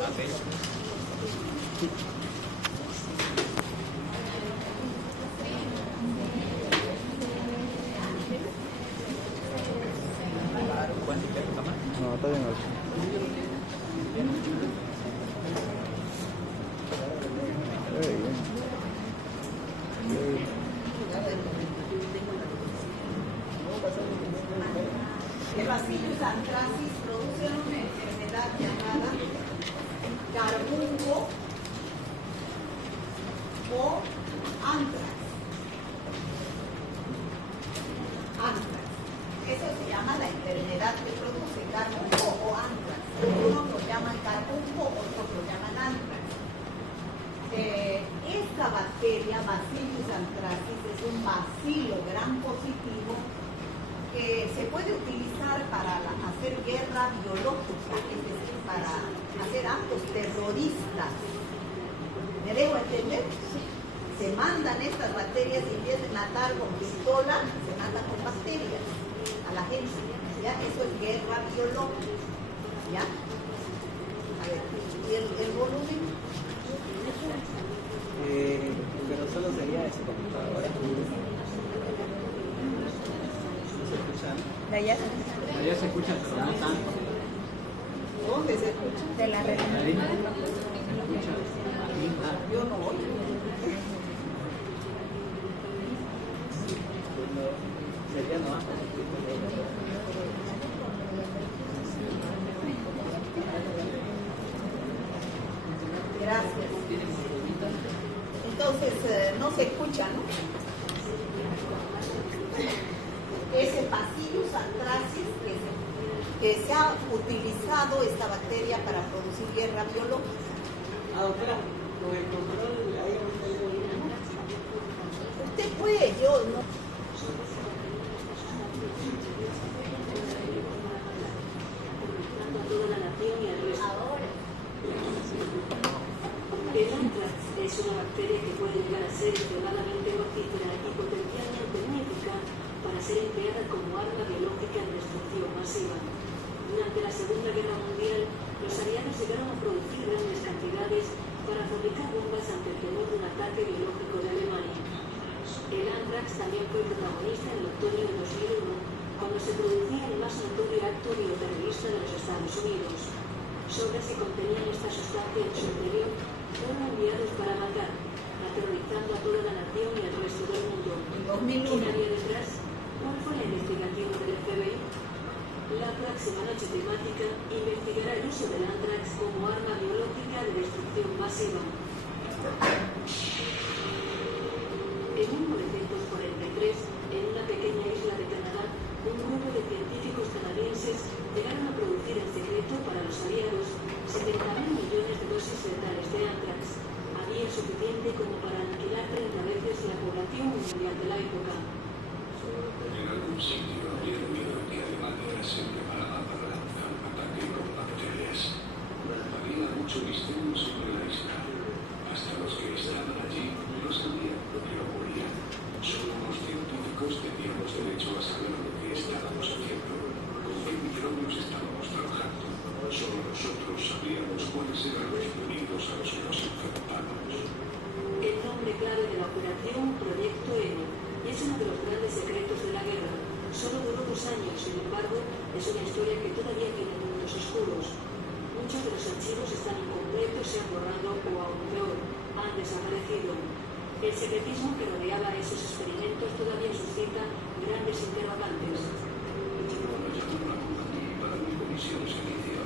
No, está bien así. El Bacillus anthracis produce una enfermedad llamada carbunco o anthrax. Anthrax. Eso se llama la enfermedad que produce carbunco o anthrax. Unos lo llaman carbunco, otros lo llaman anthrax. Esta bacteria, Bacillus anthracis, es un bacilo gram positivo que se puede utilizar para hacer guerra biológica, es decir, para hacer actos terroristas. ¿Me dejo entender? Se mandan estas bacterias y en vez de matar con pistola, se matan con bacterias a la gente. ¿Ya? Eso es guerra biológica. ¿Ya? A ver, ¿y el volumen? Pero solo sería ese computador. De allá Allá se escucha, pero no tanto. ¿Dónde se escucha? de la red. Ahí se escucha. Aquí. Yo no voy. Sería no. Gracias. Entonces, no se escucha, ¿no? Ese Bacillus anthracis que se ha utilizado esta bacteria para producir guerra biológica. Doctora, con el control ahí Usted puede, yo no. El anthrax es una bacteria que puede llegar a ser extremadamente mortífera y potencialmente benéfica para ser empleada como arma biológica de destrucción masiva. Durante la Segunda Guerra Mundial, los aliados llegaron a producir grandes cantidades para fabricar bombas ante el temor de un ataque biológico de Alemania. El anthrax también fue protagonista en el otoño de 2001, cuando se producía el más notorio acto bioterrorista de los Estados Unidos. Sobres que contenían esta sustancia en su interior fueron enviados para matar, aterrorizando a toda la nación y al resto del mundo. En ¿Quién 2001. había detrás? ¿Cuál fue la investigación del FBI? La próxima noche temática investigará el uso del anthrax como arma biológica de destrucción masiva. En 1943, en una pequeña isla de Canadá, un grupo de científicos canadienses llegaron a producir en secreto para los aliados 70.000 millones de dosis letales de anthrax. Había suficiente como para aniquilar 30 veces la población mundial de la época. En algún sitio había oído que Alemania se preparaba para lanzar un ataque con bacterias. Había mucho misterio sobre la isla. Hasta los que estaban allí no sabían lo que ocurría. Solo los científicos teníamos derecho a saber lo que estábamos haciendo, con qué microbios estábamos trabajando. Solo nosotros sabíamos cuáles eran los peligros a los que nos enfrentábamos. El nombre clave de la operación, Proyecto N, es uno de los grandes secretos de la guerra. Solo duró 2 años, sin embargo, es una historia que todavía tiene puntos oscuros. Muchos de los archivos están incompletos, se han borrado o, aún peor, han desaparecido. El secretismo que rodeaba esos experimentos todavía suscita grandes interrogantes. Cuando llamaron a Bugatti para una comisión se inició.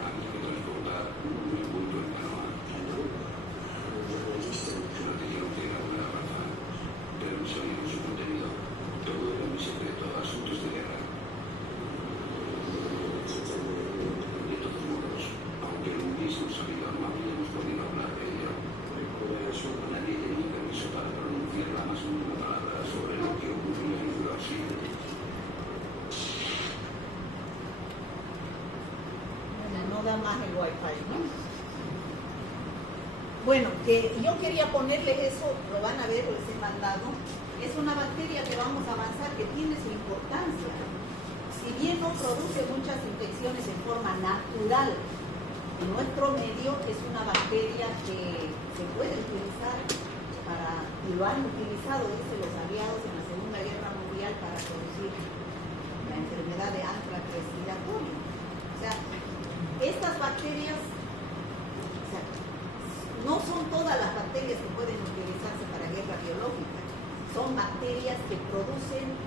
Antes de transportar un envuelto en canoa. No dijeron que era una raza, pero no sabíamos su contenido. Todo era muy secreto, asuntos de guerra. De todos modos, aunque lo hubiésemos sabido, no habíamos podido hablar de ello. Nadie tenía permiso para pronunciar la más mínima palabra sobre lo que ocurría en Hiroshima. No da más el wifi, ¿no? Bueno, que yo quería ponerles eso, lo van a ver, les he mandado. Es una bacteria que vamos a avanzar, que tiene su importancia. Si bien otros produce muchas infecciones en forma natural. En nuestro medio es una bacteria que se puede utilizar para, y lo han utilizado, dice, los aliados en la Segunda Guerra Mundial para producir la enfermedad de antrax respiratorio. O sea, estas bacterias, o sea, no son todas las bacterias que pueden utilizarse para guerra biológica, son bacterias que producen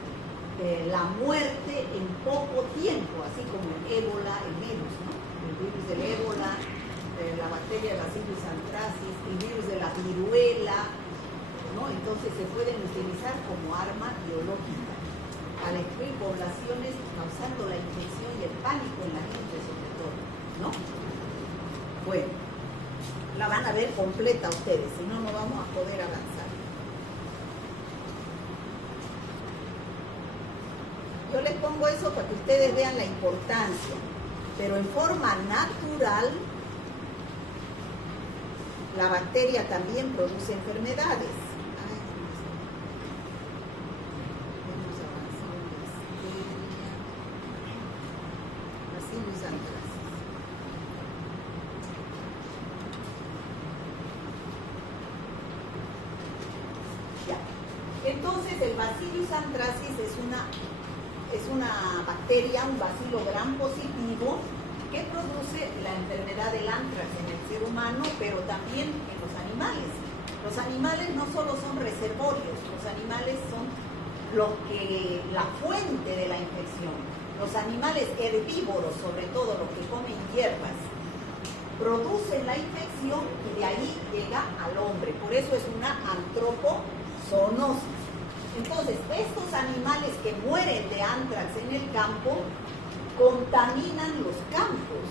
la muerte en poco tiempo, así como el ébola, el virus, ¿no? El virus del ébola, la bacteria Bacillus anthracis, el virus de la viruela, ¿no? Entonces se pueden utilizar como arma biológica para destruir poblaciones, causando la infección y el pánico en la gente sobre todo, ¿no? Bueno, la van a ver completa ustedes, si no, no vamos a poder avanzar. Yo les pongo eso para que ustedes vean la importancia, pero en forma natural la bacteria también produce enfermedades. Vamos a avanzar. Bacillus anthracis. Ya. Entonces el Bacillus anthracis es una bacteria, un bacilo gram positivo que produce la enfermedad del antrax en el ser humano, pero también en los animales. Los animales no solo son reservorios, los animales son la fuente de la infección. Los animales herbívoros, sobre todo los que comen hierbas, producen la infección y de ahí llega al hombre. Por eso es una antropozoonosis. Entonces, estos animales que mueren de antrax en el campo contaminan los campos.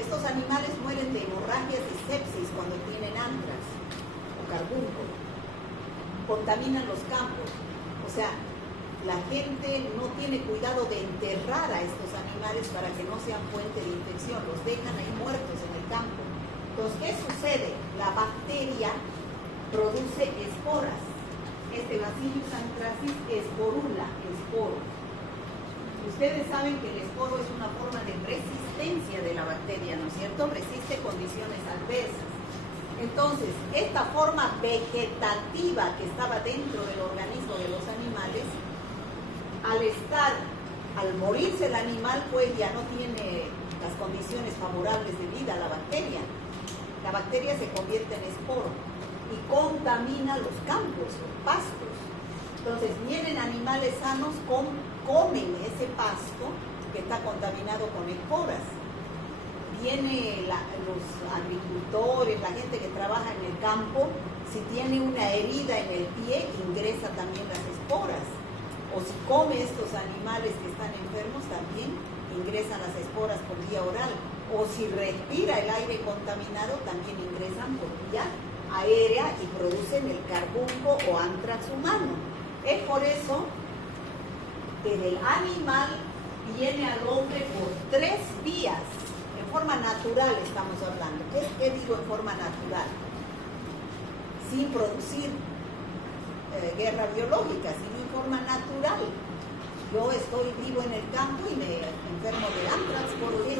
Estos animales mueren de hemorragias y sepsis cuando tienen antrax o carbunco. Contaminan los campos. O sea, la gente no tiene cuidado de enterrar a estos animales para que no sean fuente de infección. Los dejan ahí muertos en el campo. Entonces, ¿qué sucede? La bacteria produce esporas. Este Bacillus anthracis esporula, esporo. Ustedes saben que el esporo es una forma de resistencia de la bacteria, ¿no es cierto? Resiste condiciones adversas. Entonces, esta forma vegetativa que estaba dentro del organismo de los animales, al morirse el animal, pues ya no tiene las condiciones favorables de vida a la bacteria. La bacteria se convierte en esporo y contamina los campos, los pastos. Entonces vienen animales sanos, comen ese pasto que está contaminado con esporas. Vienen los agricultores, la gente que trabaja en el campo, si tiene una herida en el pie, ingresa también las esporas. O si come estos animales que están enfermos, también ingresan las esporas por vía oral. O si respira el aire contaminado, también ingresan por vía aérea y producen el carbunco o antrax humano. Es por eso que del animal viene al hombre por 3 vías, en forma natural estamos hablando. ¿Qué digo en forma natural? Sin producir guerra biológica, sino en forma natural. Yo estoy vivo en el campo y me enfermo de antrax porque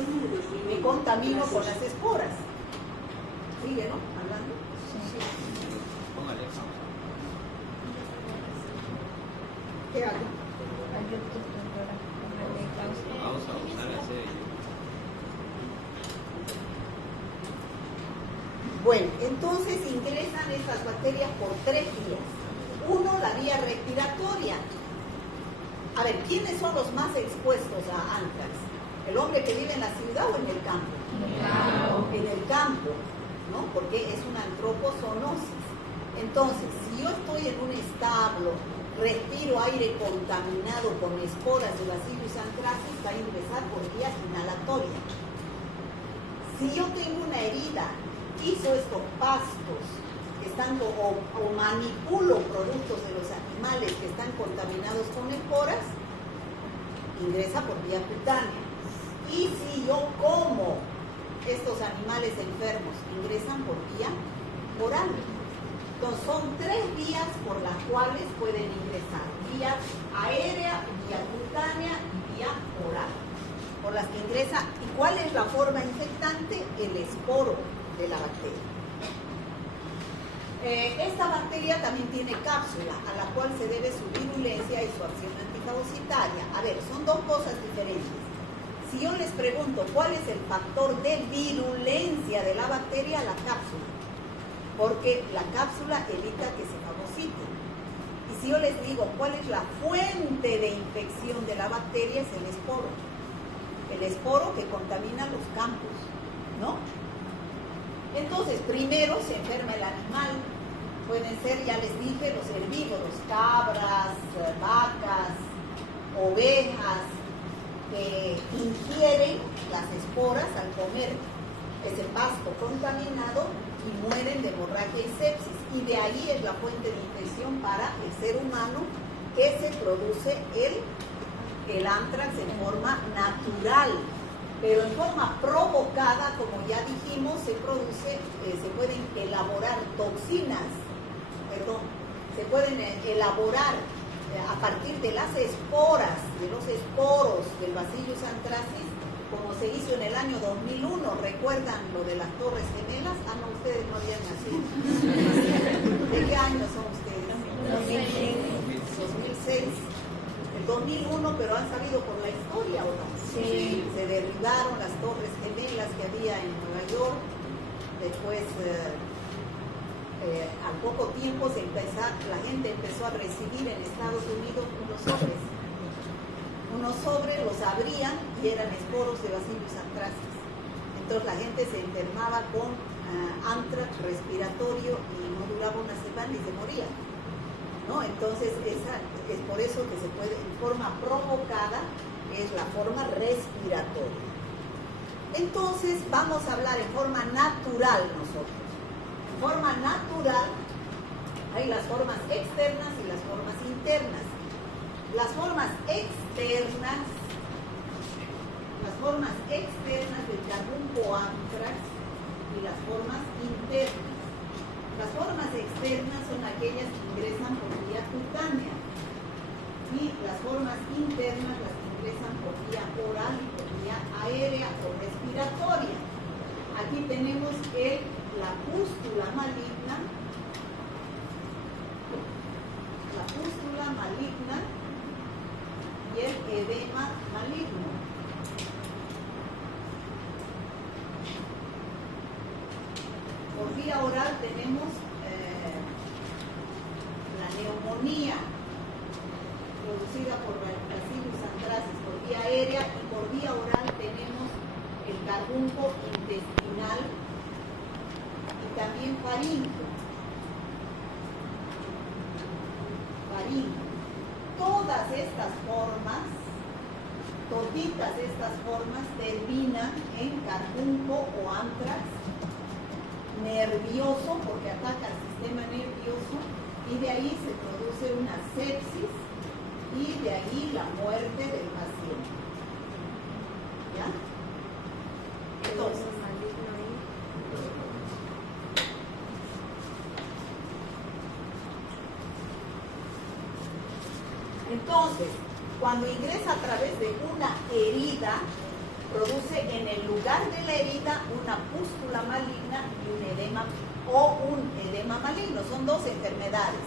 me contamino con las esporas. ¿Sigue, no? Hablando. Póngale pausa. ¿Qué hago? Pausa, sálgase. Bueno, entonces ingresan estas bacterias por 3 vías. Uno, la vía respiratoria. A ver, ¿quiénes son los más expuestos a antrax? ¿El hombre que vive en la ciudad o en el campo? En el campo, ¿no? Porque es una antropozoonosis. Entonces, si yo estoy en un establo, respiro aire contaminado con esporas de Bacillus anthracis, va a ingresar por vías inhalatorias. Si yo tengo una herida, piso estos pastos que están o manipulo productos de los animales que están contaminados con esporas, ingresa por vía cutánea. Y si yo como estos animales enfermos, ingresan por vía oral. Entonces son 3 vías por las cuales pueden ingresar: vía aérea, vía cutánea y vía oral. las que ingresa. ¿Y cuál es la forma infectante? El esporo de la bacteria. Esta bacteria también tiene cápsula, a la cual se debe su virulencia y su acción antifagocitaria. A ver, son dos cosas diferentes. Si yo les pregunto cuál es el factor de virulencia de la bacteria, la cápsula, porque la cápsula evita que se fagocite. Y si yo les digo cuál es la fuente de infección de la bacteria, es el esporo. El esporo que contamina los campos, ¿no? Entonces, primero se enferma el animal. Pueden ser, ya les dije, los herbívoros, cabras, vacas, ovejas, que ingieren las esporas al comer ese pasto contaminado y mueren de hemorragia y sepsis. Y de ahí es la fuente de infección para el ser humano, que se produce el anthrax en forma natural. Pero en forma provocada, como ya dijimos, se pueden elaborar toxinas, se pueden elaborar a partir de las esporas, de los esporos del Bacillus anthracis, como se hizo en el año 2001. ¿Recuerdan lo de las Torres Gemelas? Ah, no, ustedes no habían nacido. ¿De qué año son ustedes? 2006. El 2001, pero han sabido por la historia, ¿o no? Sí. Se derribaron las Torres Gemelas que había en Nueva York. Después, al poco tiempo, la gente empezó a recibir en Estados Unidos unos sobres, los abrían y eran esporos de Bacillus anthracis. Entonces la gente se enfermaba con anthrax respiratorio y no duraba una semana y se moría, ¿no? Entonces es por eso que se puede, en forma provocada, es la forma respiratoria. Entonces vamos a hablar en forma natural nosotros. En forma natural hay las formas externas y las formas internas. Las formas externas del carbunco anthrax y las formas internas. Las formas externas son aquellas que ingresan por vía cutánea y las formas internas las que ingresan por vía oral y por vía aérea o respiratoria. Aquí tenemos la pústula maligna, y el edema maligno. Por vía oral tenemos la neumonía producida por Bacillus anthracis por vía aérea, y por vía oral tenemos el carbunco intestinal y también faríngeo. Toditas estas formas terminan en carbunco o anthrax nervioso, porque ataca al sistema nervioso, y de ahí se produce una sepsis y de ahí la muerte del paciente. ¿Ya? Entonces, cuando ingresa a través de una herida, produce en el lugar de la herida una pústula maligna y un edema maligno. Son dos enfermedades.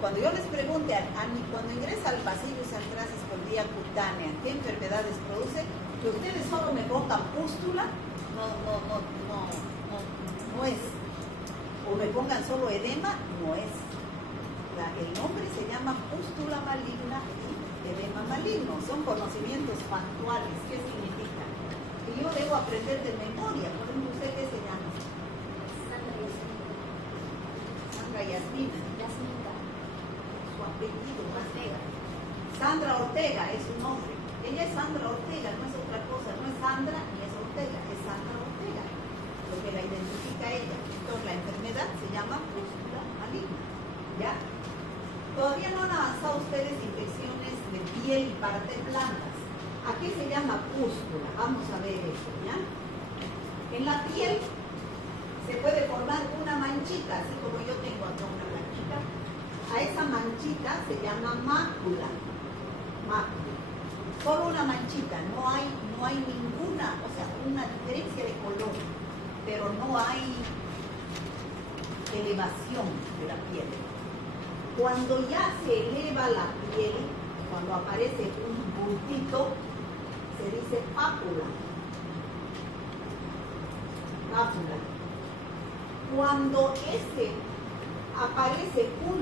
Cuando yo les pregunte cuando ingresa al Bacillus anthracis por vía cutánea, ¿qué enfermedades produce? Que ustedes solo me pongan pústula, no es. O me pongan solo edema, no es. El nombre se llama pústula maligna y edema maligno. Son conocimientos factuales. ¿Qué significa? Que yo debo aprender de memoria. Por ejemplo, ¿usted qué se llama? Sandra Yasmina. Su apellido, Ortega. Sandra Ortega es su nombre. Ella es Sandra Ortega, no es otra cosa. No es Sandra ni es Ortega, es Sandra Ortega, lo que la identifica a ella. Entonces la enfermedad se llama pústula maligna. ¿Ya? Todavía no han avanzado ustedes infecciones de piel y partes blandas. ¿A qué se llama pústula? Vamos a ver eso, ¿ya? En la piel se puede formar una manchita, así como yo tengo acá una manchita. A esa manchita se llama mácula. solo una manchita, no hay ninguna, o sea, una diferencia de color, pero no hay elevación de la piel. Cuando ya se eleva la piel, cuando aparece un bultito, se dice pápula. Pápula. Cuando aparece un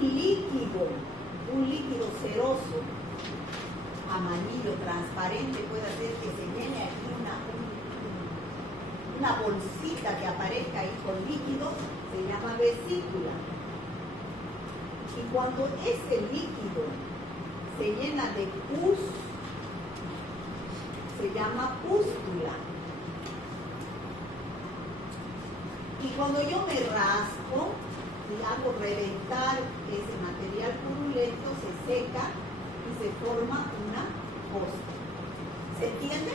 líquido ceroso, amarillo, transparente, puede hacer que se llene aquí una bolsita que aparezca ahí con líquido, se llama vesícula. Y cuando ese líquido se llena de pus, se llama pústula. Y cuando yo me rasco y hago reventar ese material purulento, se seca y se forma una costra. ¿Se entiende?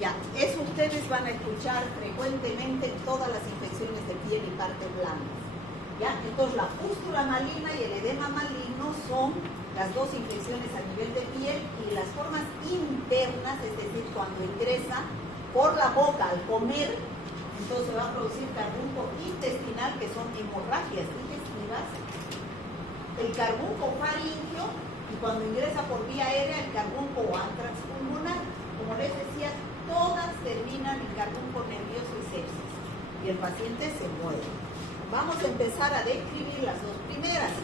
Ya, eso ustedes van a escuchar frecuentemente en todas las infecciones de piel y partes blandas. ¿Ya? Entonces la pústula maligna y el edema maligno son las dos infecciones a nivel de piel, y las formas internas, es decir, cuando ingresa por la boca al comer, entonces se va a producir carbunco intestinal, que son hemorragias digestivas, el carbunco faríngeo, y cuando ingresa por vía aérea el carbunco o antrax pulmonar. Como les decía, todas terminan en carbunco nervioso y sepsis, y el paciente se muere. Vamos a empezar a describir las dos primeras,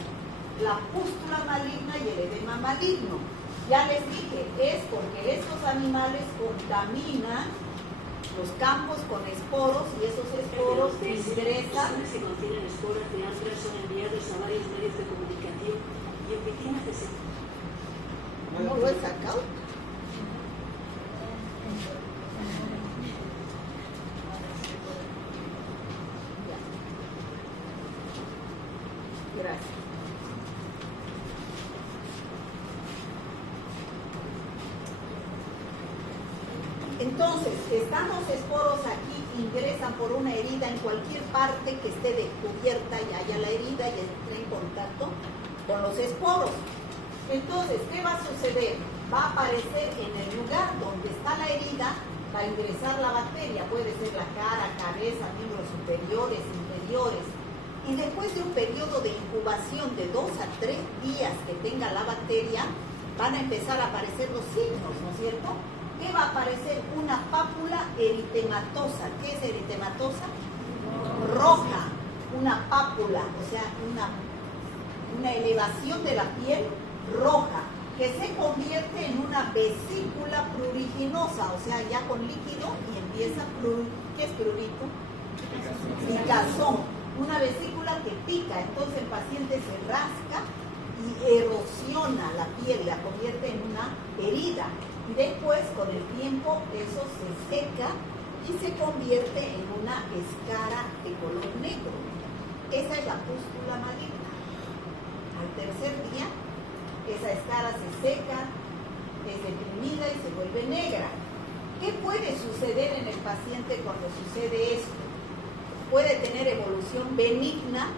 la pústula maligna y el edema maligno. Ya les dije, es porque estos animales contaminan los campos con esporos, y esos esporos ingresan. Las que contienen esporas de antrax son enviadas a varios medios de comunicación y oficinas de salud. ¿No lo he sacado? Gracias. Entonces, están los esporos aquí, ingresan por una herida en cualquier parte que esté descubierta y haya la herida y entre en contacto con los esporos. Entonces, ¿qué va a suceder? Va a aparecer en el lugar donde está la herida, va a ingresar la bacteria, puede ser la cara, cabeza, miembros superiores, inferiores. Y después de un periodo de incubación de 2 a 3 días que tenga la bacteria, van a empezar a aparecer los signos, ¿no es cierto? ¿Qué va a aparecer? Una pápula eritematosa. ¿Qué es eritematosa? Roja. Una pápula, o sea, una elevación de la piel roja, que se convierte en una vesícula pruriginosa, o sea, ya con líquido, y empieza ¿qué es prurito? Picazón. Una vesícula que pica, entonces el paciente se rasca y erosiona la piel, la convierte en una herida. Y después, con el tiempo, eso se seca y se convierte en una escara de color negro. Esa es la pústula maligna. Al tercer día, esa escara se seca, es deprimida y se vuelve negra. ¿Qué puede suceder en el paciente cuando sucede esto? Puede tener evolución benigna,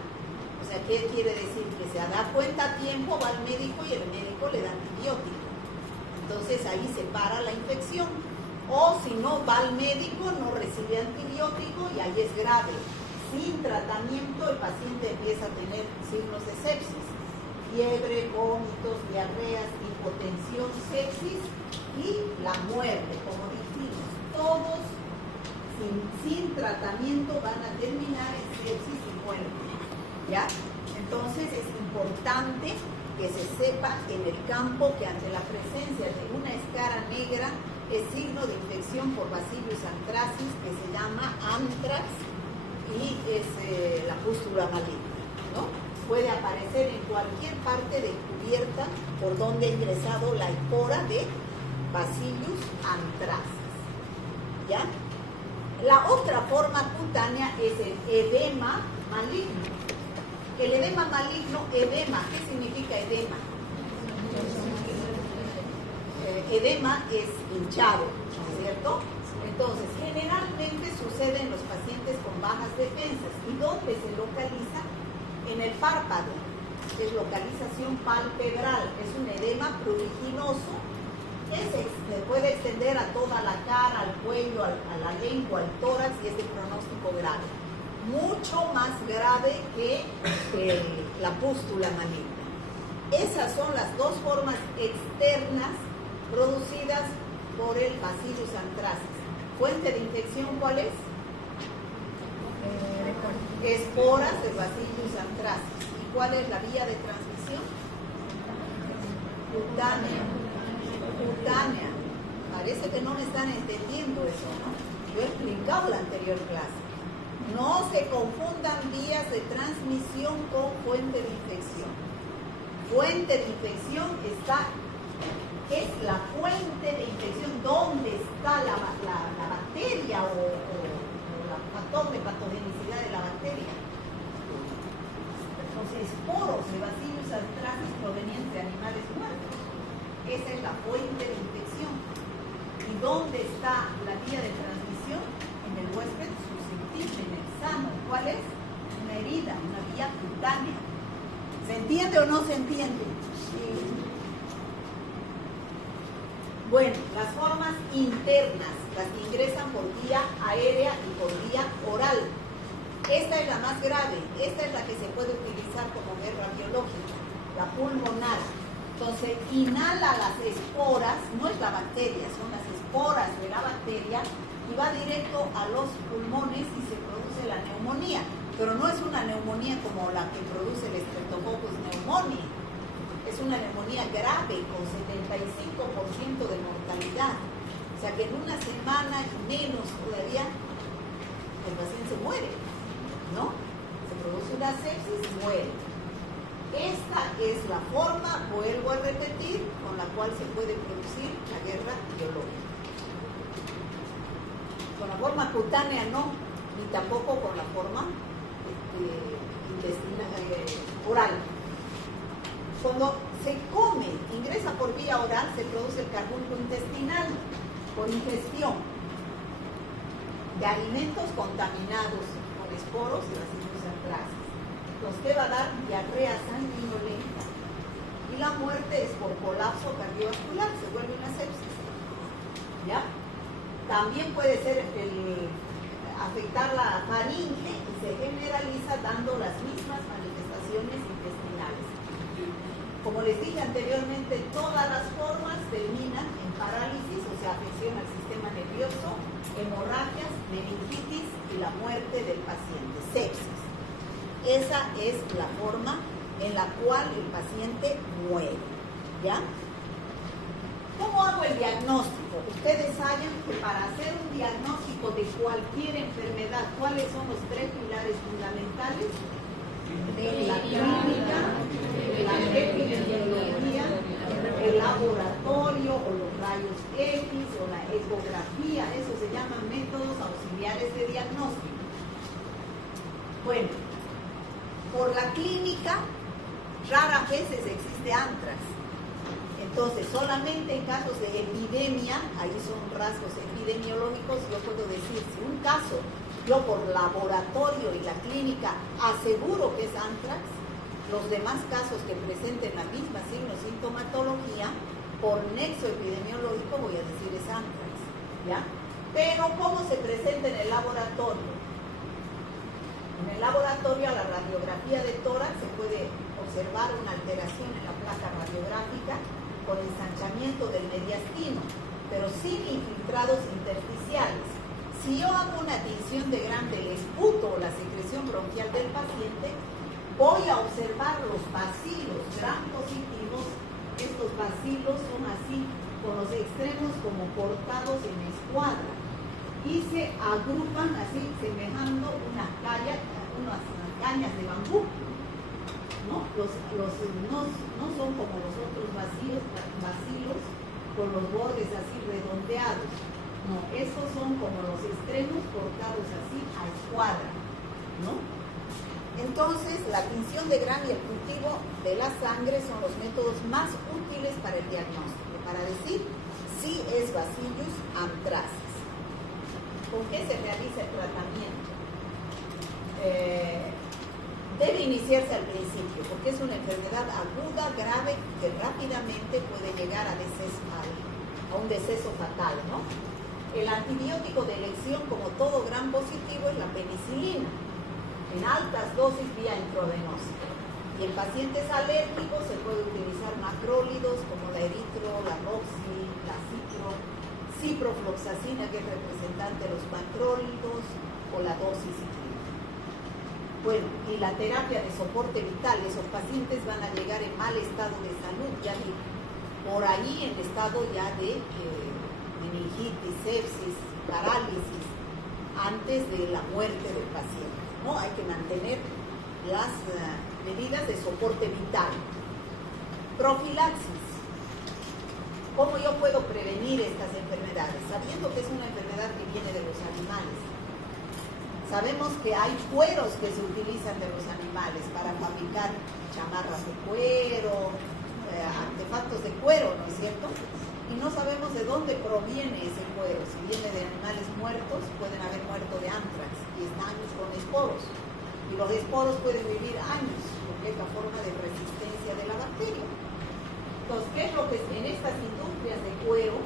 o sea, ¿qué quiere decir? Que se da cuenta a tiempo, va al médico y el médico le da antibiótico. Entonces ahí se para la infección. O si no va al médico, no recibe antibiótico y ahí es grave. Sin tratamiento el paciente empieza a tener signos de sepsis: fiebre, vómitos, diarreas, hipotensión, sepsis y la muerte, como dijimos. Todos sin tratamiento van a terminar en sepsis y muerte. ¿Ya? Entonces es importante que se sepa en el campo que ante la presencia de una escara negra es signo de infección por Bacillus anthracis, que se llama anthrax, y es la pústula maligna, ¿no? Puede aparecer en cualquier parte descubierta por donde ha ingresado la espora de Bacillus anthracis. ¿Ya? La otra forma cutánea es el edema maligno. El edema maligno, edema, ¿qué significa edema? Edema es hinchado, ¿no es cierto? Entonces, generalmente sucede en los pacientes con bajas defensas. ¿Y dónde se localiza? En el párpado. Es localización palpebral. Es un edema pruriginoso extender a toda la cara, al cuello, a la lengua, al tórax y es de pronóstico grave. Mucho más grave que la pústula maligna. Esas son las dos formas externas producidas por el Bacillus anthracis. ¿Fuente de infección cuál es? Esporas del Bacillus anthracis. ¿Y cuál es la vía de transmisión? Cutánea. Parece que no me están entendiendo eso, ¿no? Yo he explicado la anterior clase. No se confundan vías de transmisión con fuente de infección. Fuente de infección es la fuente de infección, donde está la bacteria o el factor de patogenicidad de la bacteria. Los esporos de Bacillus anthracis provenientes de animales muertos. Esa es la fuente de infección. ¿Y dónde está la vía de transmisión? En el huésped susceptible, en el sano. ¿Cuál es? Una herida, una vía cutánea. ¿Se entiende o no se entiende? Sí. Bueno, las formas internas, las que ingresan por vía aérea y por vía oral. Esta es la más grave, esta es la que se puede utilizar como guerra biológica, la pulmonar. Entonces, inhala las esporas, no es la bacteria, son las esporas de la bacteria y va directo a los pulmones y se produce la neumonía. Pero no es una neumonía como la que produce el Streptococcus pneumoniae. Es una neumonía grave con 75% de mortalidad. O sea que en una semana y menos todavía el paciente se muere, ¿no? Se produce una sepsis y muere. Esta es la forma, vuelvo a repetir, con la cual se puede producir la guerra biológica. Con la forma cutánea no, ni tampoco con la forma intestinal, oral. Cuando se come, ingresa por vía oral, se produce el carbunco intestinal por ingestión de alimentos contaminados con esporos de Bacillus anthracis. Entonces, ¿qué va a dar? Diarrea sanguinolenta. Y la muerte es por colapso cardiovascular, se vuelve una sepsis. ¿Ya? También puede ser afectar la faringe y se generaliza dando las mismas manifestaciones intestinales. Como les dije anteriormente, todas las formas terminan en parálisis, o sea, afección al sistema nervioso, hemorragias, meningitis y la muerte del paciente, sepsis. Esa es la forma en la cual el paciente muere. ¿Ya? ¿Cómo hago el diagnóstico? Ustedes saben que para hacer un diagnóstico de cualquier enfermedad, ¿cuáles son los tres pilares fundamentales? De la clínica, la epidemiología, el laboratorio o los rayos X o la ecografía, eso se llaman métodos auxiliares de diagnóstico. Bueno, por la clínica, raras veces existe antrax. Entonces, solamente en casos de epidemia, ahí son rasgos epidemiológicos, yo puedo decir, si un caso, yo por laboratorio y la clínica aseguro que es antrax, los demás casos que presenten la misma signo-sintomatología, por nexo epidemiológico voy a decir es antrax, ¿ya? Pero, ¿cómo se presenta en el laboratorio? En el laboratorio, a la radiografía de tórax se puede observar una alteración en la placa radiográfica con ensanchamiento del mediastino, pero sin infiltrados intersticiales. Si yo hago una tinción de Gram del esputo o la secreción bronquial del paciente, voy a observar los bacilos Gram positivos. Estos bacilos son así, con los extremos como cortados en escuadra, y se agrupan así, semejando unas cañas de bambú. ¿No? No son como los otros bacilos con los bordes así redondeados. No, estos son como los extremos cortados así a escuadra, ¿no? Entonces, la tinción de Gram y el cultivo de la sangre son los métodos más útiles para el diagnóstico, para decir si es Bacillus anthracis. ¿Con qué se realiza el tratamiento? Debe iniciarse al principio, porque es una enfermedad aguda, grave, que rápidamente puede llegar a veces a un deceso fatal, ¿no? El antibiótico de elección, como todo gram positivo, es la penicilina, en altas dosis vía intravenosa. Y en pacientes alérgicos se puede utilizar macrólidos como la eritro, la roxi, la ciprofloxacina, que es representante de los macrólidos, o la doxiciclina. Bueno, y la terapia de soporte vital, esos pacientes van a llegar en mal estado de salud, ya por ahí en estado ya de meningitis, sepsis, parálisis, antes de la muerte del paciente, ¿no? Hay que mantener las medidas de soporte vital. Profilaxis. ¿Cómo yo puedo prevenir estas enfermedades? Sabiendo que es una enfermedad que viene de los animales. Sabemos que hay cueros que se utilizan de los animales para fabricar chamarras de cuero, artefactos de cuero, ¿no es cierto? Y no sabemos de dónde proviene ese cuero. Si viene de animales muertos, pueden haber muerto de antrax y están con esporos. Y los esporos pueden vivir años, porque es la forma de resistencia de la bacteria. Entonces, ¿qué es lo que en estas industrias de cuero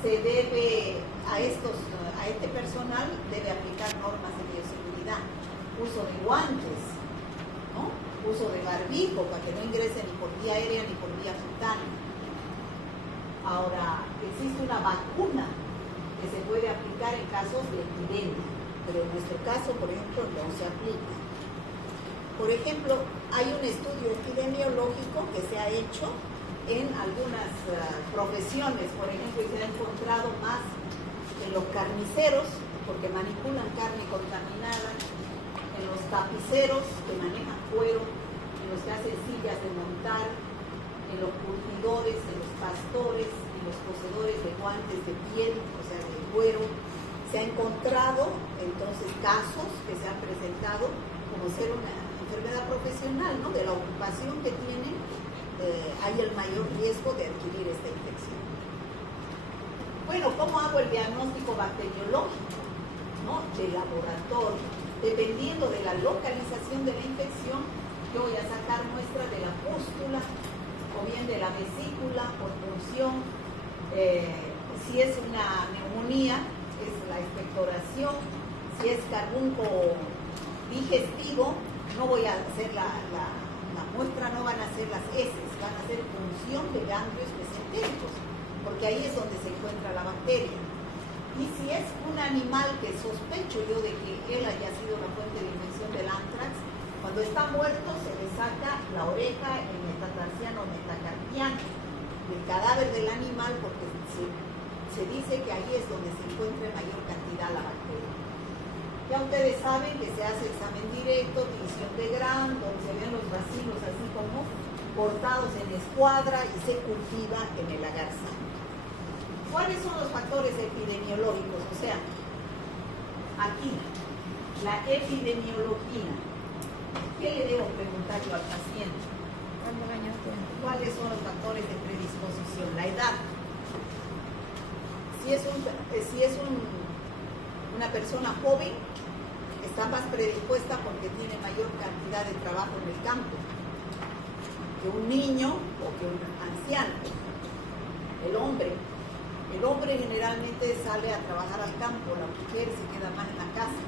se debe a este personal debe aplicar normas de bioseguridad? Uso de guantes, ¿no? Uso de barbijo para que no ingrese ni por vía aérea ni por vía cutánea. Ahora, existe una vacuna que se puede aplicar en casos de epidemia, pero en nuestro caso, por ejemplo, no se aplica. Por ejemplo, hay un estudio epidemiológico que se ha hecho en algunas profesiones, por ejemplo, y se ha encontrado más en los carniceros, porque manipulan carne contaminada, en los tapiceros que manejan cuero, en los que hacen sillas de montar, en los curtidores, en los pastores, en los poseedores de guantes de piel, o sea, de cuero. Se ha encontrado entonces casos que se han presentado como ser una enfermedad profesional, ¿no? De la ocupación que tienen, hay el mayor riesgo de adquirir esta infección. Bueno, ¿cómo hago el diagnóstico bacteriológico, ¿no? De laboratorio? Dependiendo de la localización de la infección, yo voy a sacar muestra de la pústula o bien de la vesícula por punción. Si es una neumonía, es la expectoración. Si es carbunco digestivo, no voy a hacer la muestra, no van a ser las heces, van a ser punción de ganglios mesentéricos, porque ahí es donde se encuentra la bacteria. Y si es un animal que sospecho yo de que él haya sido la fuente de infección del anthrax, cuando está muerto se le saca la oreja, el metatarsiano o metacarpiano del cadáver del animal, porque se dice que ahí es donde se encuentra en mayor cantidad la bacteria. Ya ustedes saben que se hace examen directo, tinción de Gram, donde se ven los bacilos así como cortados en escuadra y se cultiva en el agar sano. ¿Cuáles son los factores epidemiológicos? O sea, aquí, la epidemiología. ¿Qué le debo preguntar yo al paciente? ¿Cuáles son los factores de predisposición? La edad. Si es una persona joven, está más predispuesta porque tiene mayor cantidad de trabajo en el campo que un niño o que un anciano. El hombre generalmente sale a trabajar al campo, la mujer se queda más en la casa.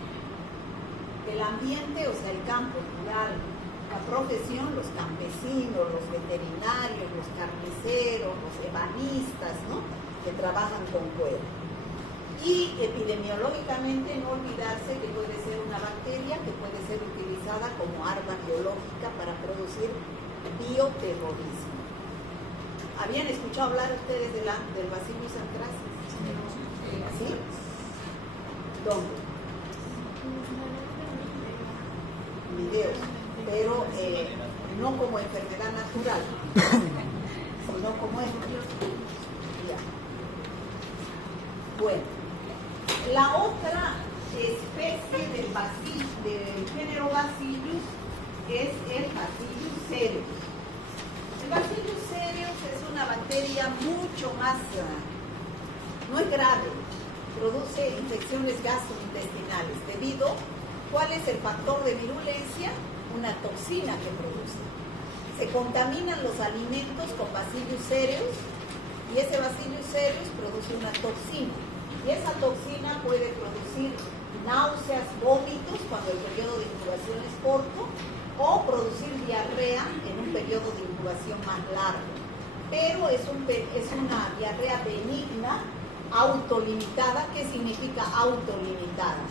El ambiente, o sea, el campo rural, la profesión, los campesinos, los veterinarios, los carniceros, los ebanistas, ¿no? Que trabajan con cuero. Y epidemiológicamente no olvidarse que puede ser una bacteria que puede ser utilizada como arma biológica para producir bioterrorismo. ¿Habían escuchado hablar ustedes del Bacillus anthracis? ¿Sí? ¿Dónde? Videos, pero no como enfermedad natural, sino como esto. Ya. Bueno, la otra especie del género Bacillus es el Bacillus cereus. El Bacillus cereus es una bacteria mucho más, no es grave, produce infecciones gastrointestinales debido, ¿cuál es el factor de virulencia? Una toxina que produce. Se contaminan los alimentos con Bacillus cereus Y ese Bacillus cereus produce una toxina. Y esa toxina puede producir náuseas, vómitos cuando el periodo de incubación es corto, o producir diarrea en un periodo de incubación más largo. Pero es una diarrea benigna, autolimitada. ¿Qué significa autolimitada?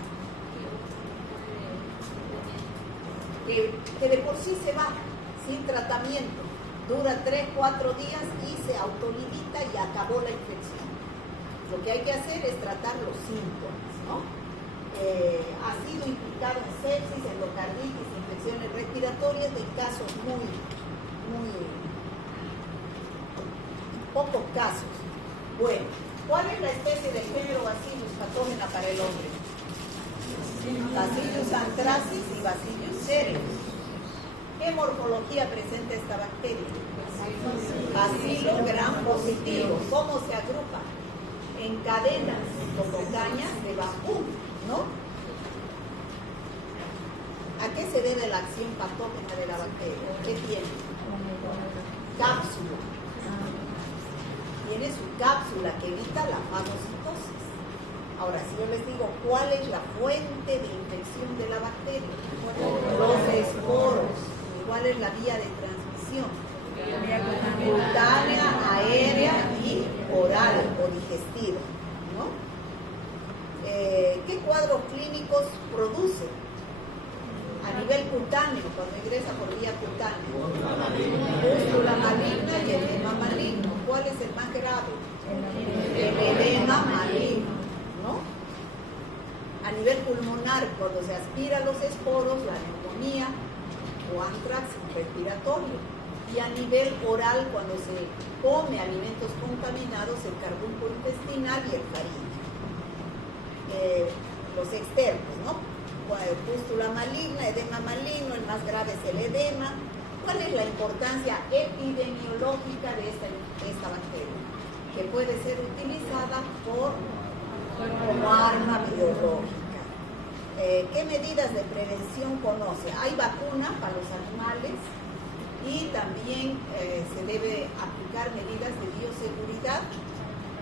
Que de por sí se va sin tratamiento, dura 3-4 días y se autolimita y acabó la infección. Lo que hay que hacer es tratar los síntomas, ¿no? Ha sido implicado en sepsis, endocarditis, infecciones respiratorias en casos muy pocos casos. Bueno, ¿cuál es la especie del género Bacillus patógena para el hombre? Bacillus anthracis y Bacillus cereus. ¿Qué morfología presenta esta bacteria? Bacilo gram positivo. ¿Cómo se agrupa? En cadenas como cañas de bambú, ¿no? ¿A qué se debe la acción patógena de la bacteria? ¿Qué tiene? Cápsula. Tiene su cápsula que evita la fagocitosis. Ahora, si yo les digo cuál es la fuente de infección de la bacteria, los esporos. ¿Y cuál es la vía de transmisión? Cutánea, aérea y oral o digestiva, ¿no? ¿Qué cuadros clínicos produce? A nivel cutáneo, cuando ingresa por vía cutánea. Pústula maligna y edema maligno. ¿Cuál es el más grave? El edema maligno, ¿no? A nivel pulmonar, cuando se aspira los esporos, la neumonía o antrax respiratorio. Y a nivel oral, cuando se come alimentos contaminados, el carbúnculo intestinal y el faríngeo. Los externos, ¿no? Pústula maligna, edema maligno, el más grave es el edema. ¿Cuál es la importancia epidemiológica de esta bacteria? Que puede ser utilizada como arma biológica. ¿Qué medidas de prevención conoce? Hay vacuna para los animales y también se debe aplicar medidas de bioseguridad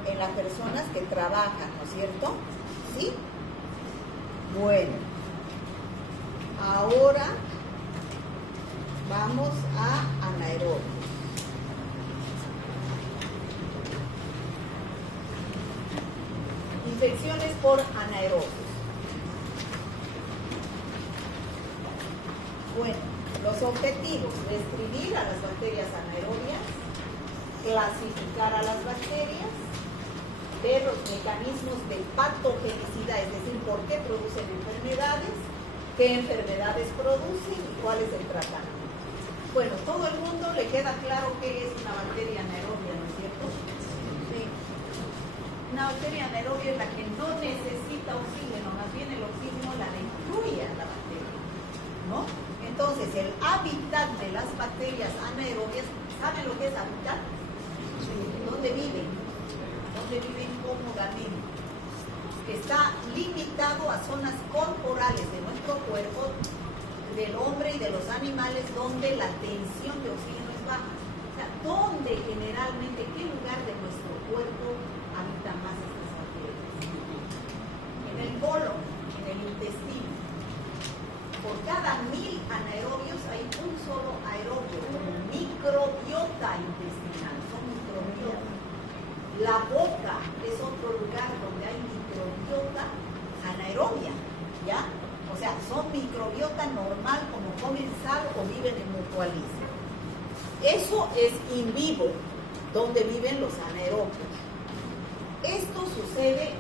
en las personas que trabajan, ¿no es cierto? ¿Sí? Bueno, ahora vamos a anaerobios. Infecciones por anaerobios. Bueno, los objetivos: describir a las bacterias anaerobias, clasificar a las bacterias, ver los mecanismos de patogenicidad, es decir, por qué producen enfermedades, qué enfermedades producen y cuál es el tratamiento. Bueno, todo el mundo le queda claro qué es una bacteria anaerobia, ¿no es cierto? Sí. Una bacteria anaerobia es la que no necesita oxígeno, más bien el oxígeno la incluye a la bacteria, ¿no? Entonces, el hábitat de las bacterias anaerobias, ¿saben lo que es hábitat? ¿Dónde viven? ¿Dónde viven cómodamente? Está limitado a zonas corporales de nuestro cuerpo, del hombre y de los animales, donde la tensión de oxígeno es baja. O sea, ¿dónde generalmente, qué lugar de nuestro cuerpo habitan más estas bacterias? En el colon, en el intestino. Por cada 1000 anaerobios hay un solo aerobio, microbiota intestinal, son microbiota. La boca es otro lugar donde hay microbiota anaerobia, ¿ya? O sea, son microbiota normal, como comen sal o viven en mutualismo. Eso es in vivo, donde viven los anaerobios. Esto sucede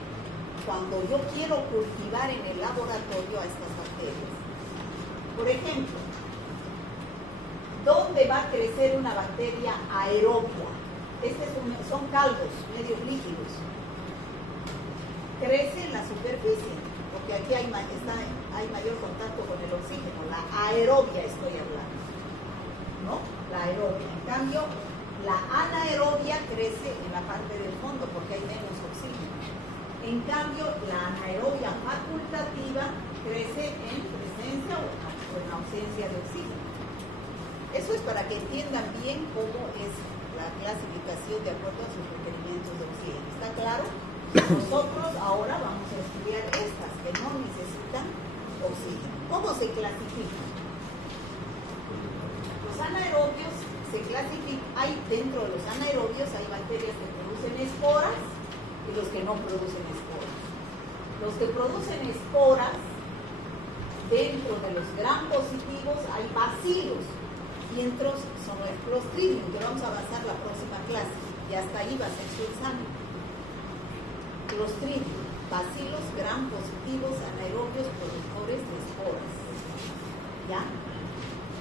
cuando yo quiero cultivar en el laboratorio a estas bacterias. Por ejemplo, ¿dónde va a crecer una bacteria aerobia? Son caldos, medios líquidos. Crece en la superficie, porque aquí hay mayor contacto con el oxígeno. La aerobia estoy hablando, ¿no? La aerobia. En cambio, la anaerobia crece en la parte del fondo, porque hay menos oxígeno. En cambio, la anaerobia facultativa crece en presencia o en ausencia de oxígeno. Eso es para que entiendan bien cómo es la clasificación de acuerdo a sus requerimientos de oxígeno. ¿Está claro? Nosotros ahora vamos a estudiar estas que no necesitan oxígeno. ¿Cómo se clasifican? Los anaerobios se clasifican, dentro de los anaerobios hay bacterias que producen esporas y los que no producen esporas. Los que producen esporas, dentro de los gram positivos hay bacilos y entros son los Clostridium, que vamos a avanzar la próxima clase, y hasta ahí va a ser su examen. Clostridium, bacilos gram positivos anaerobios productores de esporas. ¿Ya?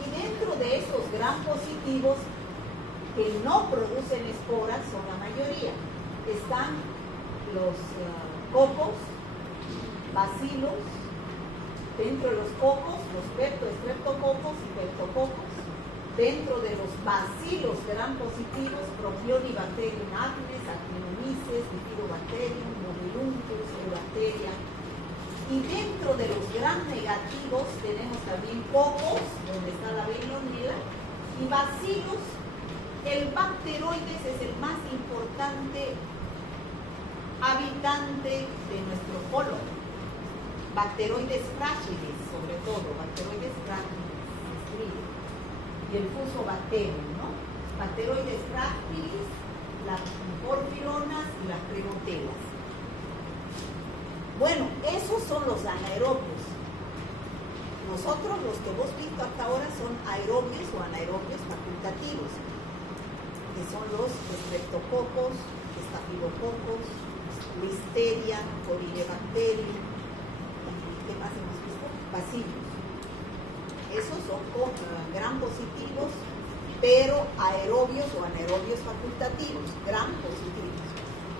Y dentro de estos gram positivos que no producen esporas, son la mayoría, están los cocos, bacilos, dentro de los cocos, los streptococos y peptococos, dentro de los bacilos gram positivos, Propionibacterium acnes, Actinomyces, Bifidobacterium, Mobiluntus, Eubacteria. Y dentro de los gram negativos tenemos también cocos, donde está la Veillonella, y bacilos. El bacteroides es el más importante habitante de nuestro colon. Bacteroides frágiles, sobre todo, bacteroides frágiles, se escribe. Y el fusobacterium, ¿no? Bacteroides frágiles, las porfironas y las premotelas. Bueno, esos son los anaerobios. Nosotros, los que hemos visto hasta ahora, son aerobios o anaerobios facultativos, que son los streptococos, estafilococos, listeria, corynebacterium, ¿qué más hemos visto? Bacilos. Esos son gram positivos, pero aerobios o anaerobios facultativos, gram positivos.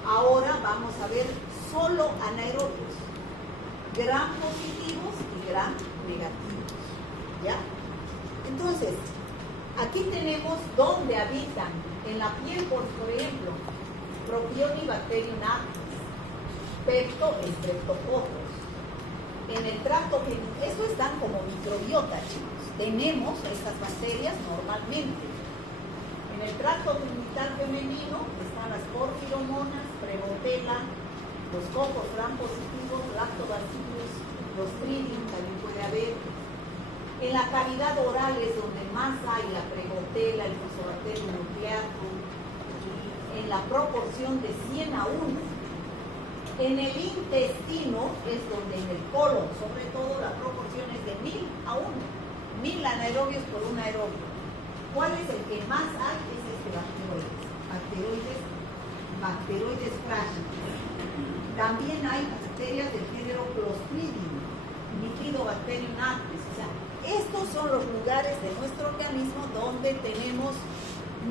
Ahora vamos a ver solo anaerobios, gram positivos y gram negativos. ¿Ya? Entonces, aquí tenemos dónde habitan. En la piel, por ejemplo, Propionibacterium acnes, Pepto, streptococos. En el tracto genital, eso están como microbiota, chicos. Tenemos estas bacterias normalmente. En el tracto genital femenino están las porfiromonas, Prevotella, los cocos gram positivos, lactobacillus, Clostridium también puede haber. En la cavidad oral es donde más hay la Prevotella, el Fusobacterium nucleatum, en la proporción de 100 a 1. En el intestino es donde en el colon, sobre todo, la proporción es de 1000 a 1. 1000 anaerobios por un aerobio. ¿Cuál es el que más hay? Es este bacteroides frágiles. También hay bacterias del género Clostridium, Bifidobacterium acnes. O sea, estos son los lugares de nuestro organismo donde tenemos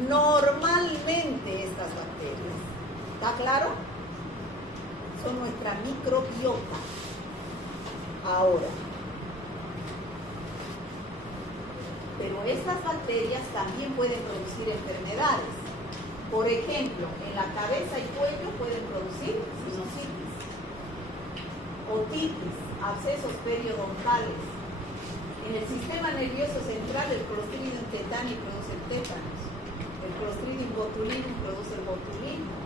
normalmente estas bacterias. ¿Está claro? Son nuestra microbiota. Ahora, pero estas bacterias también pueden producir enfermedades. Por ejemplo, en la cabeza y cuello pueden producir sinusitis, otitis, abscesos periodontales. En el sistema nervioso central, el Clostridium tetani produce el tétanos, el Clostridium botulinum produce el botulismo.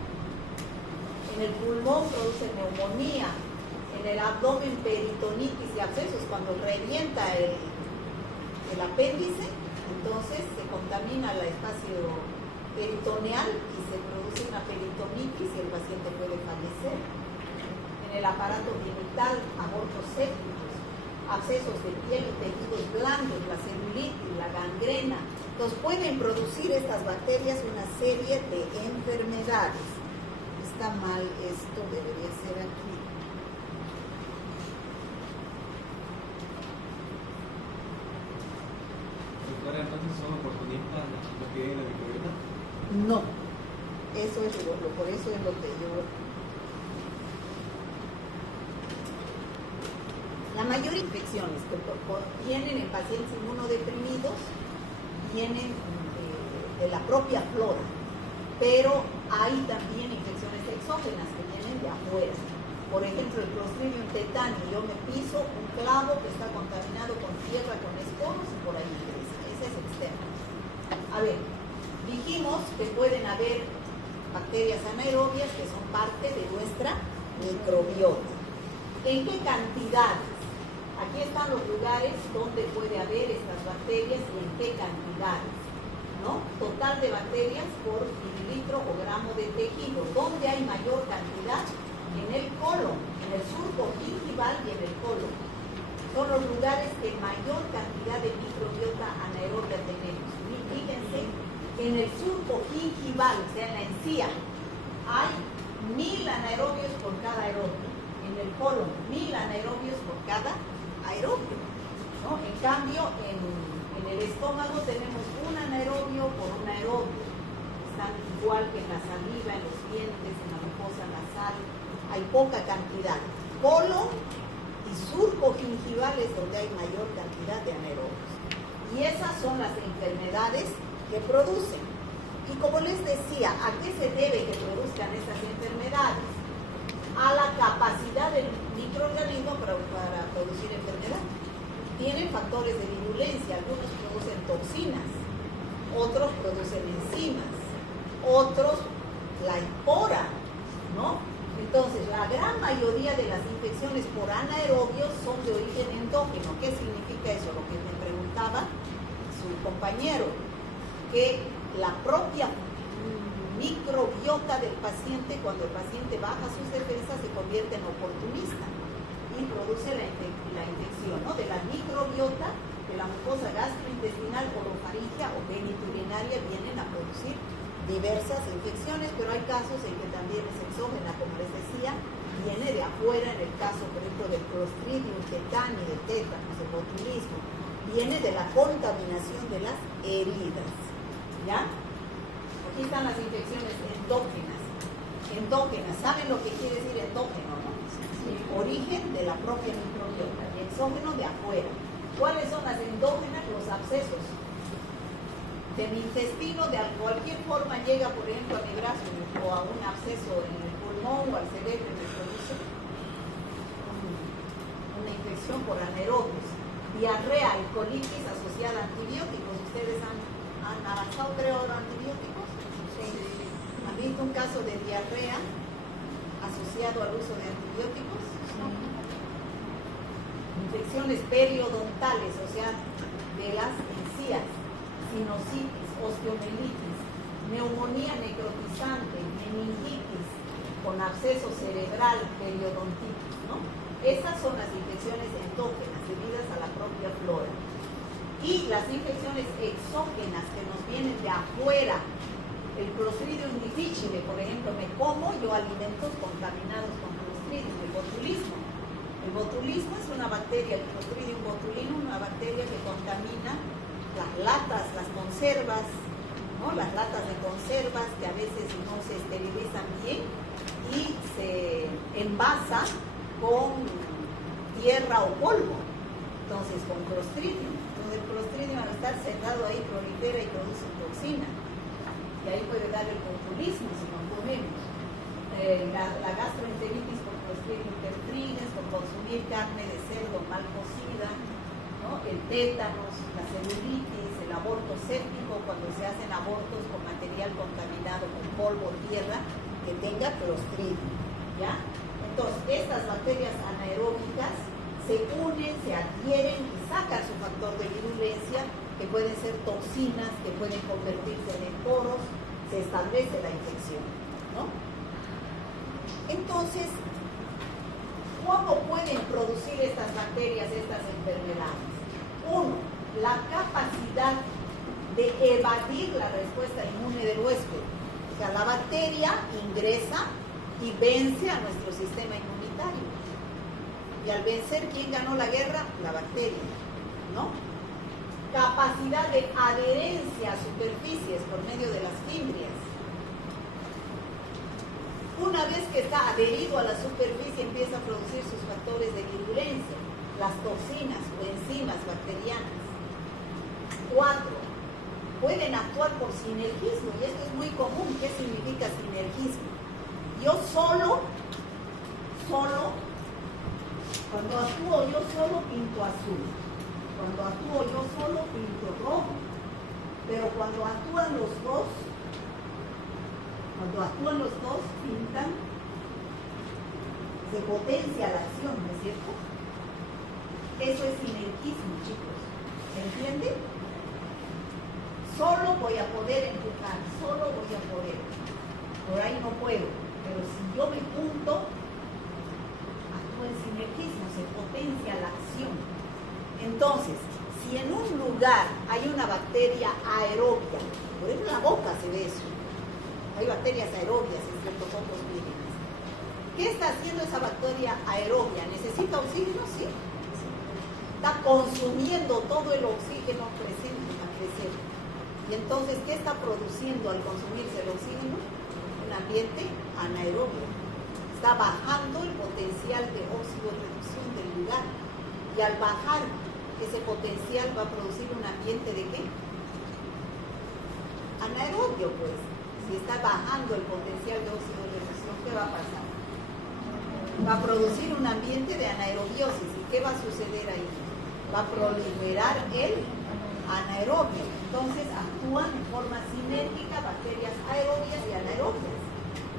En el pulmón produce neumonía, en el abdomen peritonitis y abscesos, cuando revienta el apéndice, entonces se contamina el espacio peritoneal y se produce una peritonitis y el paciente puede fallecer. En el aparato genital, abortos sépticos, abscesos de piel y tejidos blandos, la celulitis, la gangrena. Entonces pueden producir estas bacterias una serie de enfermedades. Está mal esto, debería ser aquí. Doctora, entonces son oportunistas los que viven en la microbiota. No, eso es por eso es lo que yo... La mayoría de infecciones que vienen en pacientes inmunodeprimidos vienen de la propia flora, pero hay también infecciones exógenas que vienen de afuera. Por ejemplo, el Clostridium tetani, yo me piso un clavo que está contaminado con tierra, con esporos y por ahí ingresa. Ese es externo. A ver, dijimos que pueden haber bacterias anaerobias que son parte de nuestra microbiota. ¿En qué cantidades? Aquí están los lugares donde puede haber estas bacterias y en qué cantidades, ¿no? Total de bacterias por mililitro o gramo de tejido. ¿Dónde hay mayor cantidad? En el colon, en el surco gingival y en el colon. Son los lugares que mayor cantidad de microbiota anaerobia tenemos. Y fíjense, en el surco gingival, o sea, en la encía, hay 1000 anaerobios por cada aerobio. En el colon, 1000 anaerobios por cada aerobio, ¿no? En cambio, en el estómago tenemos un anaerobio por un aerobio. Están igual que en la saliva, en los dientes, en la mucosa nasal. Hay poca cantidad. Colon y surco gingival es donde hay mayor cantidad de anaerobios. Y esas son las enfermedades que producen. Y como les decía, ¿a qué se debe que produzcan estas enfermedades? A la capacidad del microorganismo para producir enfermedad. Tienen factores de virulencia, algunos producen toxinas, otros producen enzimas, otros la espora, ¿no? Entonces, la gran mayoría de las infecciones por anaerobios son de origen endógeno. ¿Qué significa eso? Lo que me preguntaba su compañero, que la propia microbiota del paciente, cuando el paciente baja sus defensas, se convierte en oportunista y produce la infección, ¿no? De la microbiota de la mucosa gastrointestinal, orofaringia o genitourinaria vienen a producir diversas infecciones, pero hay casos en que también es exógena, como les decía, viene de afuera, en el caso, por ejemplo, del Clostridium tetani, del tétanos, del botulismo, viene de la contaminación de las heridas, ¿ya? Aquí están las infecciones endógenas. Endógenas, ¿saben lo que quiere decir endógeno, no? Origen de la propia microbiota, y exógeno de afuera. ¿Cuáles son las endógenas? Los abscesos. De mi intestino, de cualquier forma, llega, por ejemplo, a mi brazo o a un absceso en el pulmón o al cerebro y me produce una infección por anaerobios. Diarrea y colitis asociada a antibióticos. ¿Ustedes han avanzado, creo, los antibióticos? ¿Han visto un caso de diarrea asociado al uso de antibióticos? Infecciones periodontales, o sea, de las encías, sinusitis, osteomelitis, neumonía necrotizante, meningitis, con absceso cerebral, periodontitis, ¿no? Esas son las infecciones endógenas debidas a la propia flora. Y las infecciones exógenas que nos vienen de afuera, el Clostridium difficile, por ejemplo, me como yo alimentos contaminados con Clostridium, el botulismo. El botulismo es una bacteria, el Clostridium botulinum, una bacteria que contamina las latas, las conservas, ¿no? Las latas de conservas que a veces no se esterilizan bien y se envasan con tierra o polvo. Entonces, con Clostridium. Entonces, el Clostridium al estar sentado ahí prolifera y produce toxina. Y ahí puede dar el botulismo si no comemos. La gastroenteritis por Clostridium perfringens, por consumir carne de cerdo mal cocida, ¿no? El tétanos, la celulitis, el aborto séptico, cuando se hacen abortos con material contaminado con polvo, tierra, que tenga Clostridium, ¿ya? Entonces, estas bacterias anaeróbicas se unen, se adhieren y sacan su factor de virulencia, que pueden ser toxinas, que pueden convertirse en esporos, se establece la infección, ¿no? Entonces, ¿cómo pueden producir estas bacterias, estas enfermedades? Uno, la capacidad de evadir la respuesta inmune del huésped. O sea, la bacteria ingresa y vence a nuestro sistema inmunitario. Y al vencer, ¿quién ganó la guerra? La bacteria, ¿no? Capacidad de adherencia a superficies por medio de las fimbrias. Una vez que está adherido a la superficie, empieza a producir sus factores de virulencia, las toxinas o enzimas bacterianas. 4. Pueden actuar por sinergismo, y esto es muy común. ¿Qué significa sinergismo? Yo solo, cuando actúo yo solo, pinto azul. Cuando actúo yo solo, pinto rojo. Pero cuando actúan los dos, Cuando actúan los dos, pintan, se potencia la acción, ¿no es cierto? Eso es sinergismo, chicos. ¿Entienden? Solo voy a poder empujar, solo voy a poder. Por ahí no puedo. Pero si yo me junto, actúa en sinergismo, se potencia la acción. Entonces, si en un lugar hay una bacteria aerobia, por ejemplo en la boca se ve eso, hay bacterias aerobias en ciertos otros vírgenes. ¿Qué está haciendo esa bacteria aerobia? ¿Necesita oxígeno? Sí. Está consumiendo todo el oxígeno presente a crecer. Y entonces, ¿qué está produciendo al consumirse el oxígeno? Un ambiente anaerobio. Está bajando el potencial de oxidorreducción del lugar. Y al bajar ese potencial va a producir un ambiente de ¿qué? Anaerobio, pues. Si está bajando el potencial de oxidorreducción, ¿qué va a pasar? Va a producir un ambiente de anaerobiosis. ¿Y qué va a suceder ahí? Va a proliferar el anaerobio. Entonces actúan en forma sinérgica bacterias aerobias y anaerobias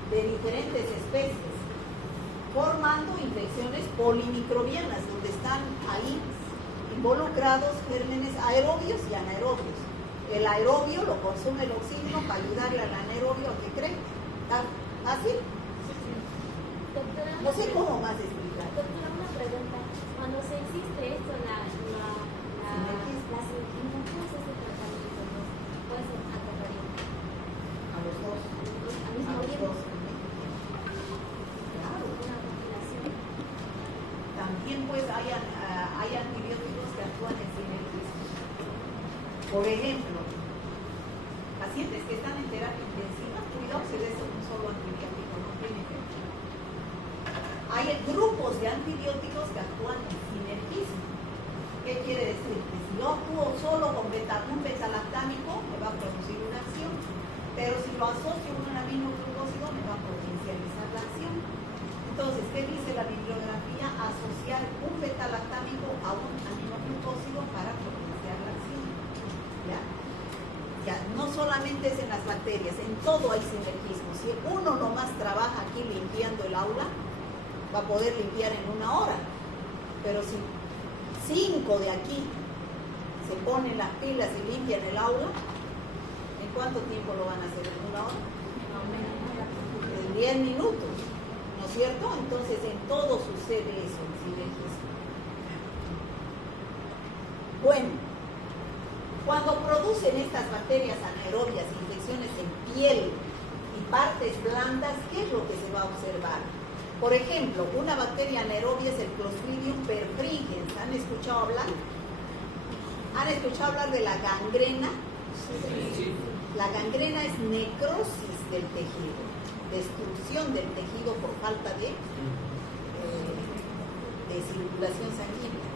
de diferentes especies, formando infecciones polimicrobianas, donde están ahí involucrados gérmenes aerobios y anaerobios. El aerobio lo consume el oxígeno para ayudarle al anaerobio a que crezca. ¿Así? Doctora, No sé cómo más explicar. doctora, una pregunta. Cuando se existe esto, la sinergismo, ¿cómo es ese tratamiento? ¿No? ¿Puede ser acapario? A los dos. Al mismo A los tiempo. dos. Claro. Una combinación. También pues hay antibióticos que actúan en sinergismo. Por ejemplo, pacientes que están en terapia intensiva, cuidado si les un solo antibiótico, no tiene efecto. Hay grupos de antibióticos que actúan en sinergismo. ¿Qué quiere decir? Que si yo actúo solo con un betalactámico, me va a producir una acción. Pero si lo asocio con un aminoglucósido, me va a potencializar la acción. Entonces, ¿qué dice la bibliografía? Asociar un betalactámico a un aminoglucósido para potenciar la acción. ¿Ya? Ya, no solamente es en las bacterias, en todo hay sinergismo. Si uno nomás trabaja aquí limpiando el aula, va a poder limpiar en 1 hora. Pero si 5 de aquí se ponen las pilas y limpian el aula, ¿en cuánto tiempo lo van a hacer? ¿En 1 hora? En 10 minutos, ¿no es cierto? Entonces en todo sucede eso, en sinergismo. Bueno, cuando producen estas bacterias anaerobias infecciones en piel y partes blandas, ¿qué es lo que se va a observar? Por ejemplo, una bacteria anaerobia es el Clostridium perfringens. ¿Han escuchado hablar? ¿Han escuchado hablar de la gangrena? Sí. La gangrena es necrosis del tejido, destrucción del tejido por falta de circulación sanguínea.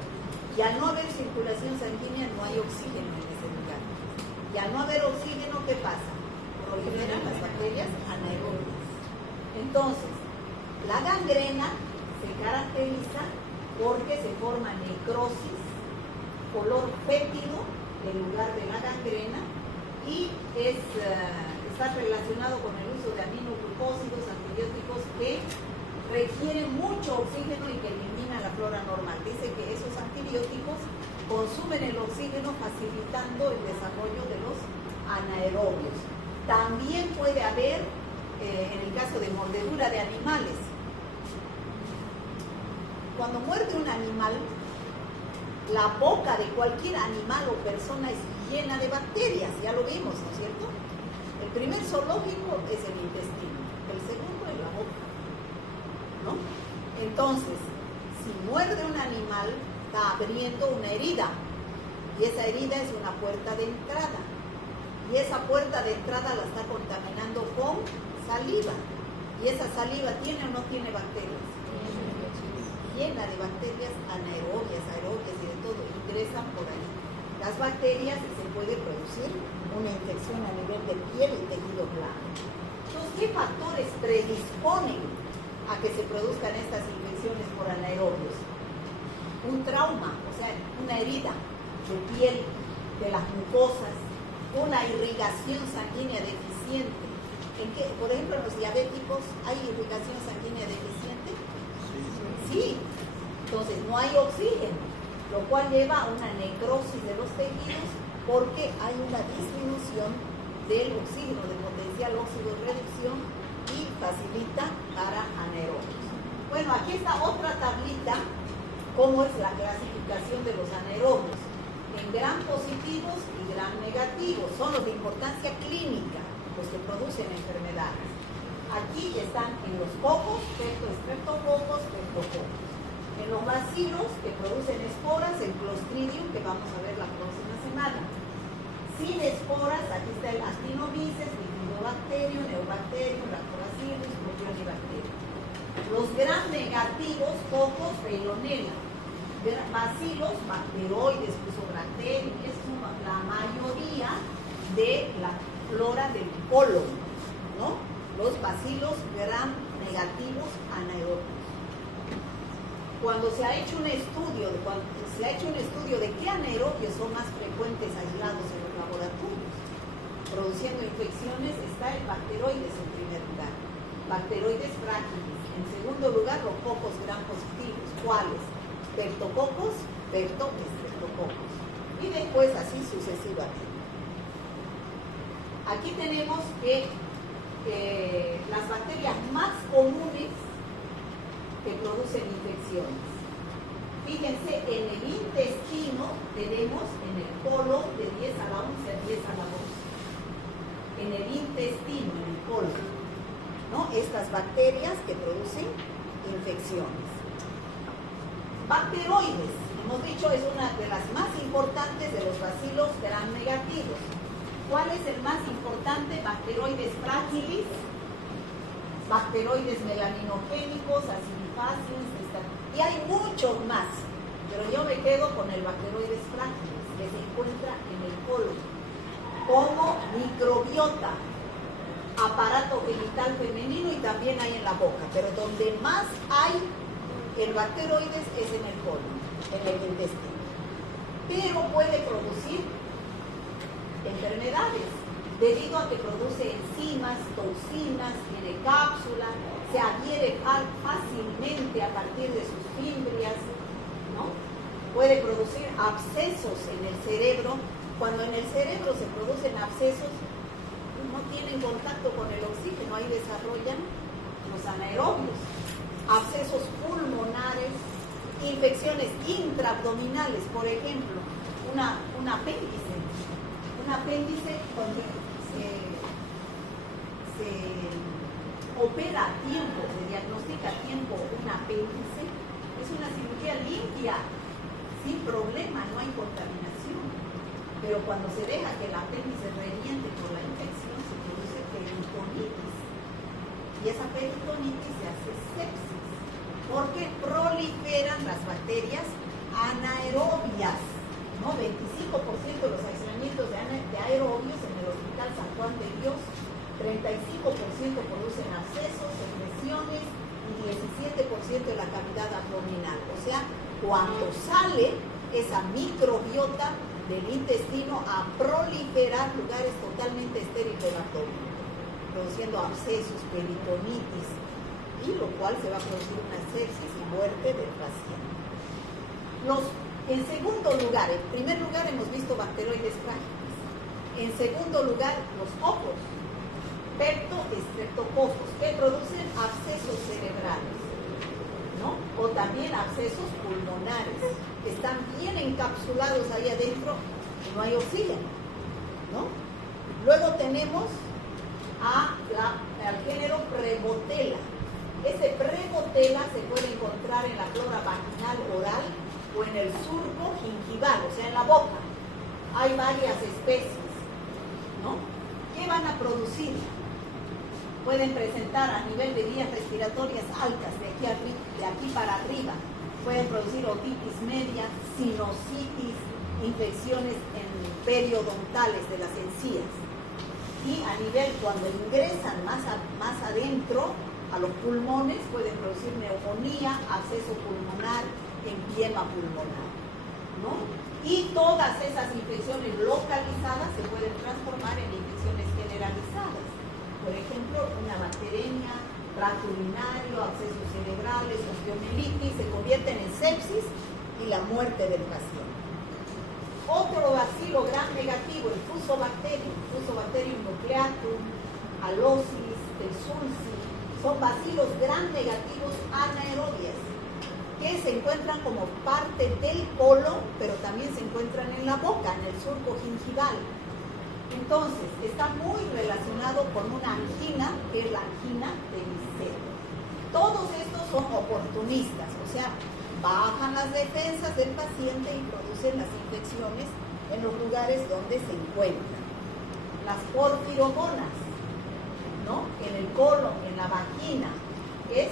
Y al no haber circulación sanguínea no hay oxígeno en ese lugar. Y al no haber oxígeno, ¿qué pasa? Proliferan las bacterias anaerobias. Entonces, la gangrena se caracteriza porque se forma necrosis, color fétido en lugar de la gangrena y está relacionado con el uso de aminoglucósidos, antibióticos que requieren mucho oxígeno y que eliminan la flora normal. Dice que esos antibióticos consumen el oxígeno facilitando el desarrollo de los anaerobios. También puede haber, en el caso de mordedura de animales, cuando muerde un animal, la boca de cualquier animal o persona es llena de bacterias, ya lo vimos, ¿no es cierto? El primer zoológico es el intestino, el segundo es la boca, ¿no? Entonces, si muerde un animal, está abriendo una herida, y esa herida es una puerta de entrada, y esa puerta de entrada la está contaminando con saliva, y esa saliva ¿tiene o no tiene bacterias? Llena de bacterias anaerobias, aerobias y de todo, ingresan por ahí las bacterias y se puede producir una infección a nivel de piel y tejido blando. Entonces, ¿qué factores predisponen a que se produzcan estas infecciones por anaerobios? Un trauma, o sea, una herida de piel, de las mucosas, una irrigación sanguínea deficiente, Por ejemplo, en los diabéticos, ¿hay irrigación sanguínea deficiente? Sí. Entonces, no hay oxígeno, lo cual lleva a una necrosis de los tejidos porque hay una disminución del oxígeno, del potencial óxido-reducción y facilita para anaerobios. Bueno, aquí está otra tablita, cómo es la clasificación de los anaerobios, en gram positivos y gram negativos, son los de importancia clínica, los que producen enfermedades. Aquí están en los cocos, streptococos, en los bacilos que producen esporas, el Clostridium, que vamos a ver la próxima semana. Sin esporas, aquí está el Actinomyces, Bifidobacterium, Neobacterium, Lactobacillus, Propionibacterium. Los gram negativos, cocos, Veillonella. Bacilos, bacteroides, Fusobacterium, es la mayoría de la flora del colon, ¿no? Los bacilos gram negativos anaerobios. Cuando se ha hecho un estudio de qué anaerobios son más frecuentes aislados en los laboratorios, produciendo infecciones, está el bacteroides en primer lugar, bacteroides frágiles. En segundo lugar, los cocos gram positivos. ¿Cuáles? Peptococos, streptococos. Y después así sucesivamente. Aquí tenemos que las bacterias más comunes que producen infecciones. Fíjense, en el intestino tenemos en el colon de 10 a la 11 a 10 a la 12. En el intestino, en el colon, ¿no? Estas bacterias que producen infecciones. Bacteroides, hemos dicho, es una de las más importantes de los bacilos gram negativos. ¿Cuál es el más importante? Bacteroides fragilis, bacteroides melaninogénicos, acidifaciens, y hay muchos más, pero yo me quedo con el bacteroides fragilis, que se encuentra en el colon, como microbiota, aparato genital femenino y también hay en la boca, pero donde más hay el bacteroides es en el colon, en el intestino. Pero puede producir enfermedades, debido a que produce enzimas, toxinas, tiene cápsula, se adhiere fácilmente a partir de sus fimbrias, ¿no? Puede producir abscesos en el cerebro. Cuando en el cerebro se producen abscesos, no tienen contacto con el oxígeno, ahí desarrollan los anaerobios. Abscesos pulmonares, infecciones intraabdominales, por ejemplo, un apéndice. Un apéndice donde se opera a tiempo, se diagnostica a tiempo un apéndice, es una cirugía limpia, sin problema, no hay contaminación. Pero cuando se deja que el apéndice reviente por la infección, se produce peritonitis. Y esa peritonitis se hace sepsis, porque proliferan las bacterias anaerobias, ¿no? 25% de los aislamientos de aerobios en el Hospital San Juan de Dios, 35% producen abscesos, secreciones y 17% de la cavidad abdominal. O sea, cuando sale esa microbiota del intestino a proliferar lugares totalmente estériles del abdomen, produciendo abscesos, peritonitis, y lo cual se va a producir una sepsis y muerte del paciente. En segundo lugar, en primer lugar hemos visto bacteroides frágiles. En segundo lugar, los cocos, streptococos, que producen abscesos cerebrales, ¿no? O también abscesos pulmonares, que están bien encapsulados ahí adentro y no hay oxígeno, ¿no? Luego tenemos al género Prevotella. Este Prevotella se puede encontrar en la flora vaginal oral o en el surco gingival, o sea, en la boca. Hay varias especies, ¿no? ¿Qué van a producir? Pueden presentar a nivel de vías respiratorias altas, de aquí para arriba. Pueden producir otitis media, sinusitis, infecciones periodontales de las encías. Y a nivel, cuando ingresan más adentro, a los pulmones, pueden producir neumonía, absceso pulmonar, empiema pulmonar, ¿no? Y todas esas infecciones localizadas se pueden transformar en infecciones generalizadas. Por ejemplo, una bacteremia, tracto urinario, abscesos cerebrales, osteomielitis, se convierten en sepsis y la muerte del paciente. Otro bacilo gram negativo, el Fusobacterium nucleatum, Alosis, Tersulci, son bacilos gram negativos anaerobias que se encuentran como parte del colon, pero también se encuentran en la boca, en el surco gingival. Entonces, está muy relacionado con una angina, que es la angina de Viscedo. Todos estos son oportunistas, o sea, bajan las defensas del paciente y producen las infecciones en los lugares donde se encuentran. Las porfiromonas, ¿no? En el colon, en la vagina, es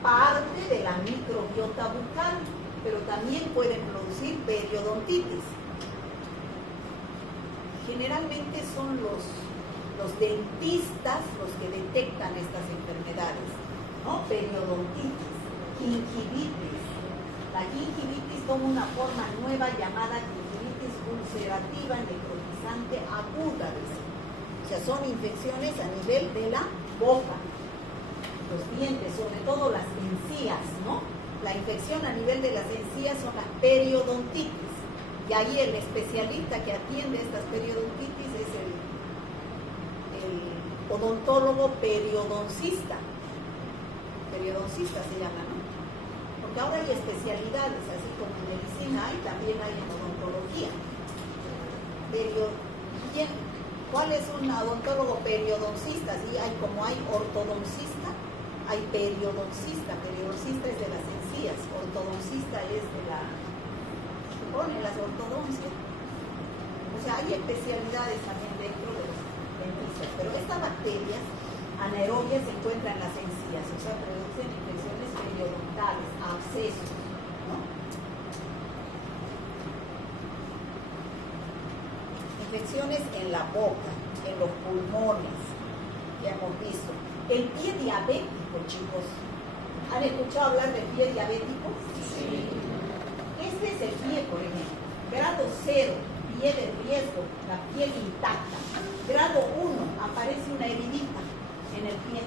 parte de la microbiota bucal, pero también pueden producir periodontitis. Generalmente son los dentistas los que detectan estas enfermedades, ¿no? Periodontitis, gingivitis. La gingivitis toma una forma nueva llamada gingivitis ulcerativa necrotizante aguda. O sea, son infecciones a nivel de la boca, los dientes, sobre todo las encías, ¿no? La infección a nivel de las encías son las periodontitis. Y ahí el especialista que atiende estas periodontitis es el odontólogo periodoncista. Periodoncista se llama, ¿no? Porque ahora hay especialidades, así como en medicina hay, también hay en odontología. ¿Cuál es un odontólogo periodoncista? Sí, hay como hay ortodoncista, hay periodoncista. Periodoncista es de las encías, ortodoncista es de la... ponen las ortodoncias. O sea, hay especialidades también dentro de los dentistas, pero estas bacterias anaerobias se encuentran en las encías, o sea, producen infecciones periodontales, abscesos, ¿no? Infecciones en la boca, en los pulmones, ya hemos visto. El pie diabético, chicos. ¿Han escuchado hablar del pie diabético? Sí. Este es el pie, por ejemplo. Grado 0, pie de riesgo, la piel intacta. Grado 1, aparece una heridita en el pie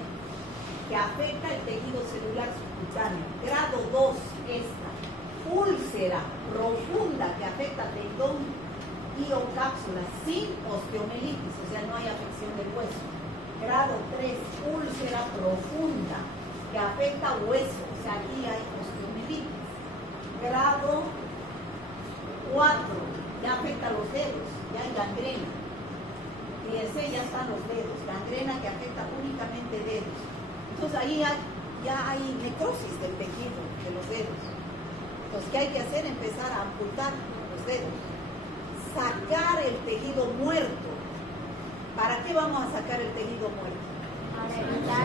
que afecta el tejido celular subcutáneo. Grado 2, esta. Úlcera profunda que afecta tendón y o cápsula sin osteomielitis, o sea, no hay afección del hueso. Grado 3, úlcera profunda que afecta hueso, o sea, aquí hay osteomielitis. Grado 4, ya afecta los dedos, ya hay gangrena. Fíjense, ya están los dedos, gangrena que afecta únicamente dedos. Entonces ahí ya hay necrosis del tejido de los dedos. Entonces, ¿qué hay que hacer? Empezar a amputar los dedos. Sacar el tejido muerto. ¿Para qué vamos a sacar el tejido muerto?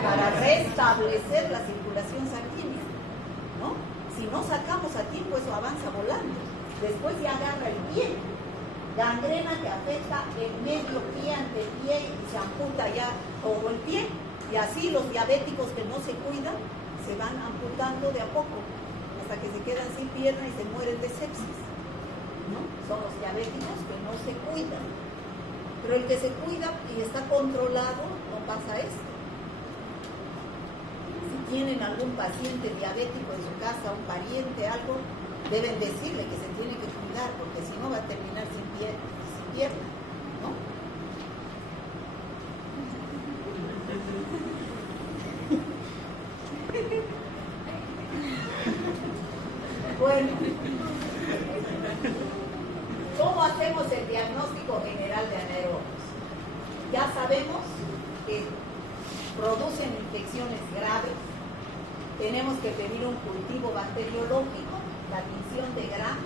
Para restablecer la circulación sanguínea, ¿no? Si no sacamos a tiempo, eso avanza volando. Después ya agarra el pie. Gangrena que afecta el medio pie, antepié, y se amputa ya todo el pie. Y así los diabéticos que no se cuidan se van amputando de a poco hasta que se quedan sin pierna y se mueren de sepsis, ¿no? Son los diabéticos que no se cuidan. Pero el que se cuida y está controlado, no pasa esto. Si tienen algún paciente diabético en su casa, un pariente, algo, deben decirle que se tiene que cuidar, porque si no va a terminar sin pierna, ¿no? Bueno, ¿cómo hacemos el diagnóstico general de anaerobios? Ya sabemos que producen infecciones graves. Tenemos que pedir un cultivo bacteriológico, la tinción de Gram.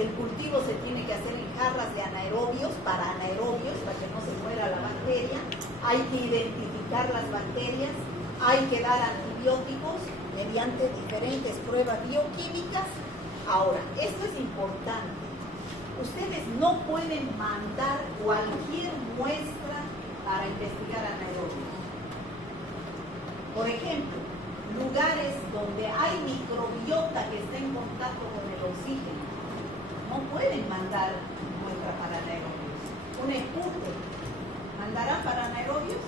El cultivo se tiene que hacer en jarras de anaerobios, para que no se muera la bacteria. Hay que identificar las bacterias, hay que dar antibióticos mediante diferentes pruebas bioquímicas. Ahora, esto es importante. Ustedes no pueden mandar cualquier muestra para investigar anaerobios. Por ejemplo, lugares donde hay microbiota que está en contacto con el oxígeno, no pueden mandar muestra para anaerobios. Un espute, ¿mandarán para anaerobios?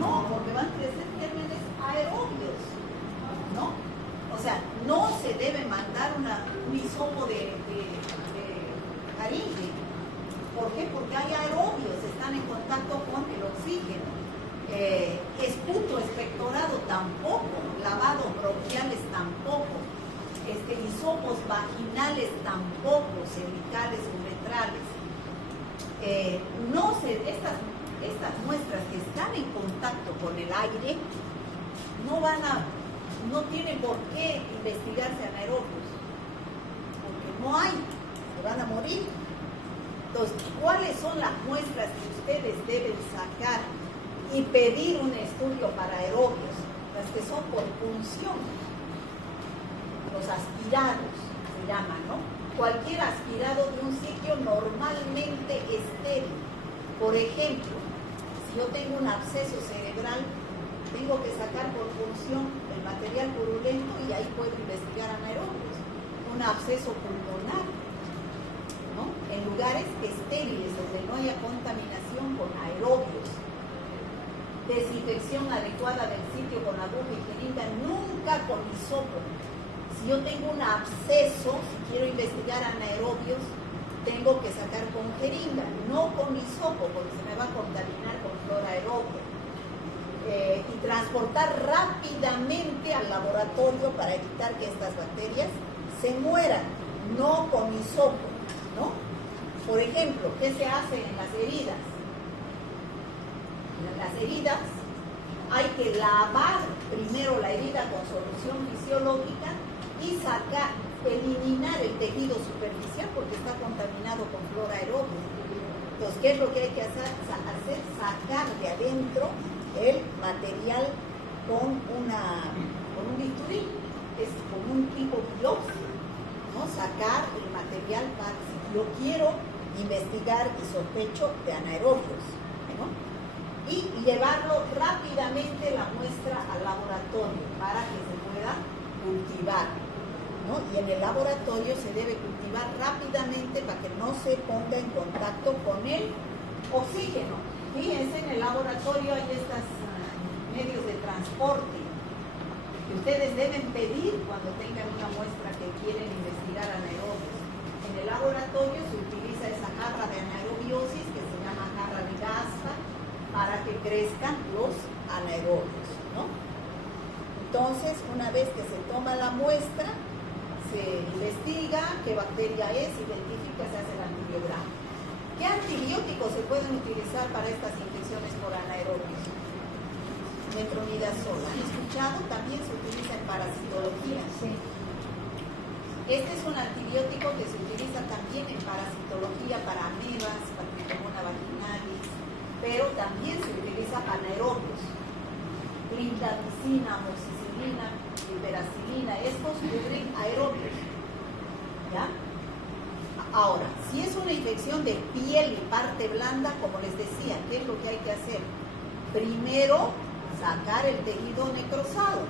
No, porque van a crecer gérmenes aerobios, ¿no? O sea, no se debe mandar un hisopo de faringe. ¿Por qué? Porque hay aerobios, están en contacto con el oxígeno. Esputo expectorado tampoco, lavado bronquiales tampoco, hisopos vaginales tampoco, cervicales, uretrales. Estas muestras que están en contacto con el aire no tienen por qué investigarse anaerobios, porque no hay, se van a morir. Entonces, ¿cuáles son las muestras que ustedes deben sacar y pedir un estudio para aerobios? Las que son por punción, los aspirados se llaman, ¿no? Cualquier aspirado de un sitio normalmente estéril. Por ejemplo, si yo tengo un absceso cerebral, tengo que sacar por punción el material purulento y ahí puedo investigar anaerobios. Un absceso pulmonar, ¿no? En lugares estériles donde no haya contaminación con aerobios. Desinfección adecuada del sitio con aguja y jeringa, nunca con hisopo. Si yo tengo un absceso, si quiero investigar anaerobios, tengo que sacar con jeringa, no con hisopo, porque se me va a contaminar con flora aerobia. Y transportar rápidamente al laboratorio para evitar que estas bacterias se mueran, no con hisopo, ¿no? Por ejemplo, ¿qué se hace en las heridas? En las heridas hay que lavar primero la herida con solución fisiológica y eliminar el tejido superficial porque está contaminado con flora aeróbica. Entonces, ¿qué es lo que hay que hacer? Sacar de adentro el material con un bisturí, es como un tipo biopsia, ¿no? Sacar el material para si yo quiero investigar y sospecho de anaerobios, ¿no? Y llevarlo rápidamente la muestra al laboratorio para que se pueda cultivar, ¿no? Y en el laboratorio se debe cultivar rápidamente para que no se ponga en contacto con el oxígeno. Fíjense, en el laboratorio hay estos medios de transporte que ustedes deben pedir cuando tengan una muestra que quieren investigar anaerobios. En el laboratorio se utiliza esa jarra de anaerobiosis que se llama jarra de Gasta para que crezcan los anaerobios, ¿no? Entonces, una vez que se toma la muestra, se investiga qué bacteria es, identifica, se hace el antibiograma. ¿Qué antibióticos se pueden utilizar para estas infecciones por anaerobios? Metronidazol. ¿Han escuchado? También se utiliza en parasitología. Sí. Este es un antibiótico que se utiliza también en parasitología para amebas, para Trichomona vaginalis, pero también se utiliza para anaerobios. Clindamicina, amoxicilina, piperacilina, estos cubren aerobios. ¿Ya? Ahora, si es una infección de piel y parte blanda, como les decía, ¿qué es lo que hay que hacer? Primero, sacar el tejido necrosado.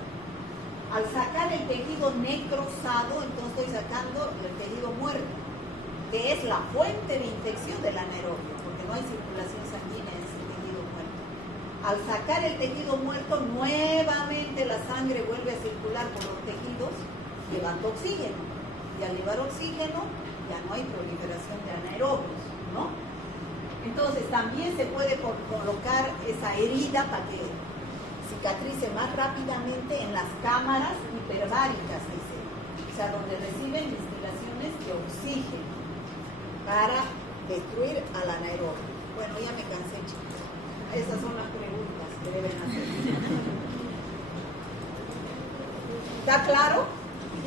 Al sacar el tejido necrosado, entonces estoy sacando el tejido muerto, que es la fuente de infección del anaerobio, porque no hay circulación sanguínea en ese tejido muerto. Al sacar el tejido muerto, nuevamente la sangre vuelve a circular por los tejidos, llevando oxígeno. Y al llevar oxígeno, ya no hay proliferación de anaerobios, ¿no? Entonces también se puede colocar esa herida para que cicatrice más rápidamente en las cámaras hiperbáricas, dice, o sea, donde reciben destilaciones de oxígeno para destruir al anaerobio. Bueno, ya me cansé, chicos. Esas son las preguntas que deben hacer. ¿Está claro?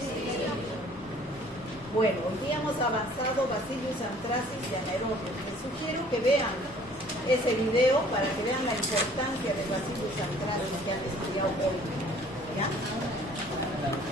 Sí. Bueno, hoy día hemos avanzado Bacillus anthracis y anaerobios. Les sugiero que vean ese video para que vean la importancia del Bacillus anthracis que han estudiado hoy. ¿Ya?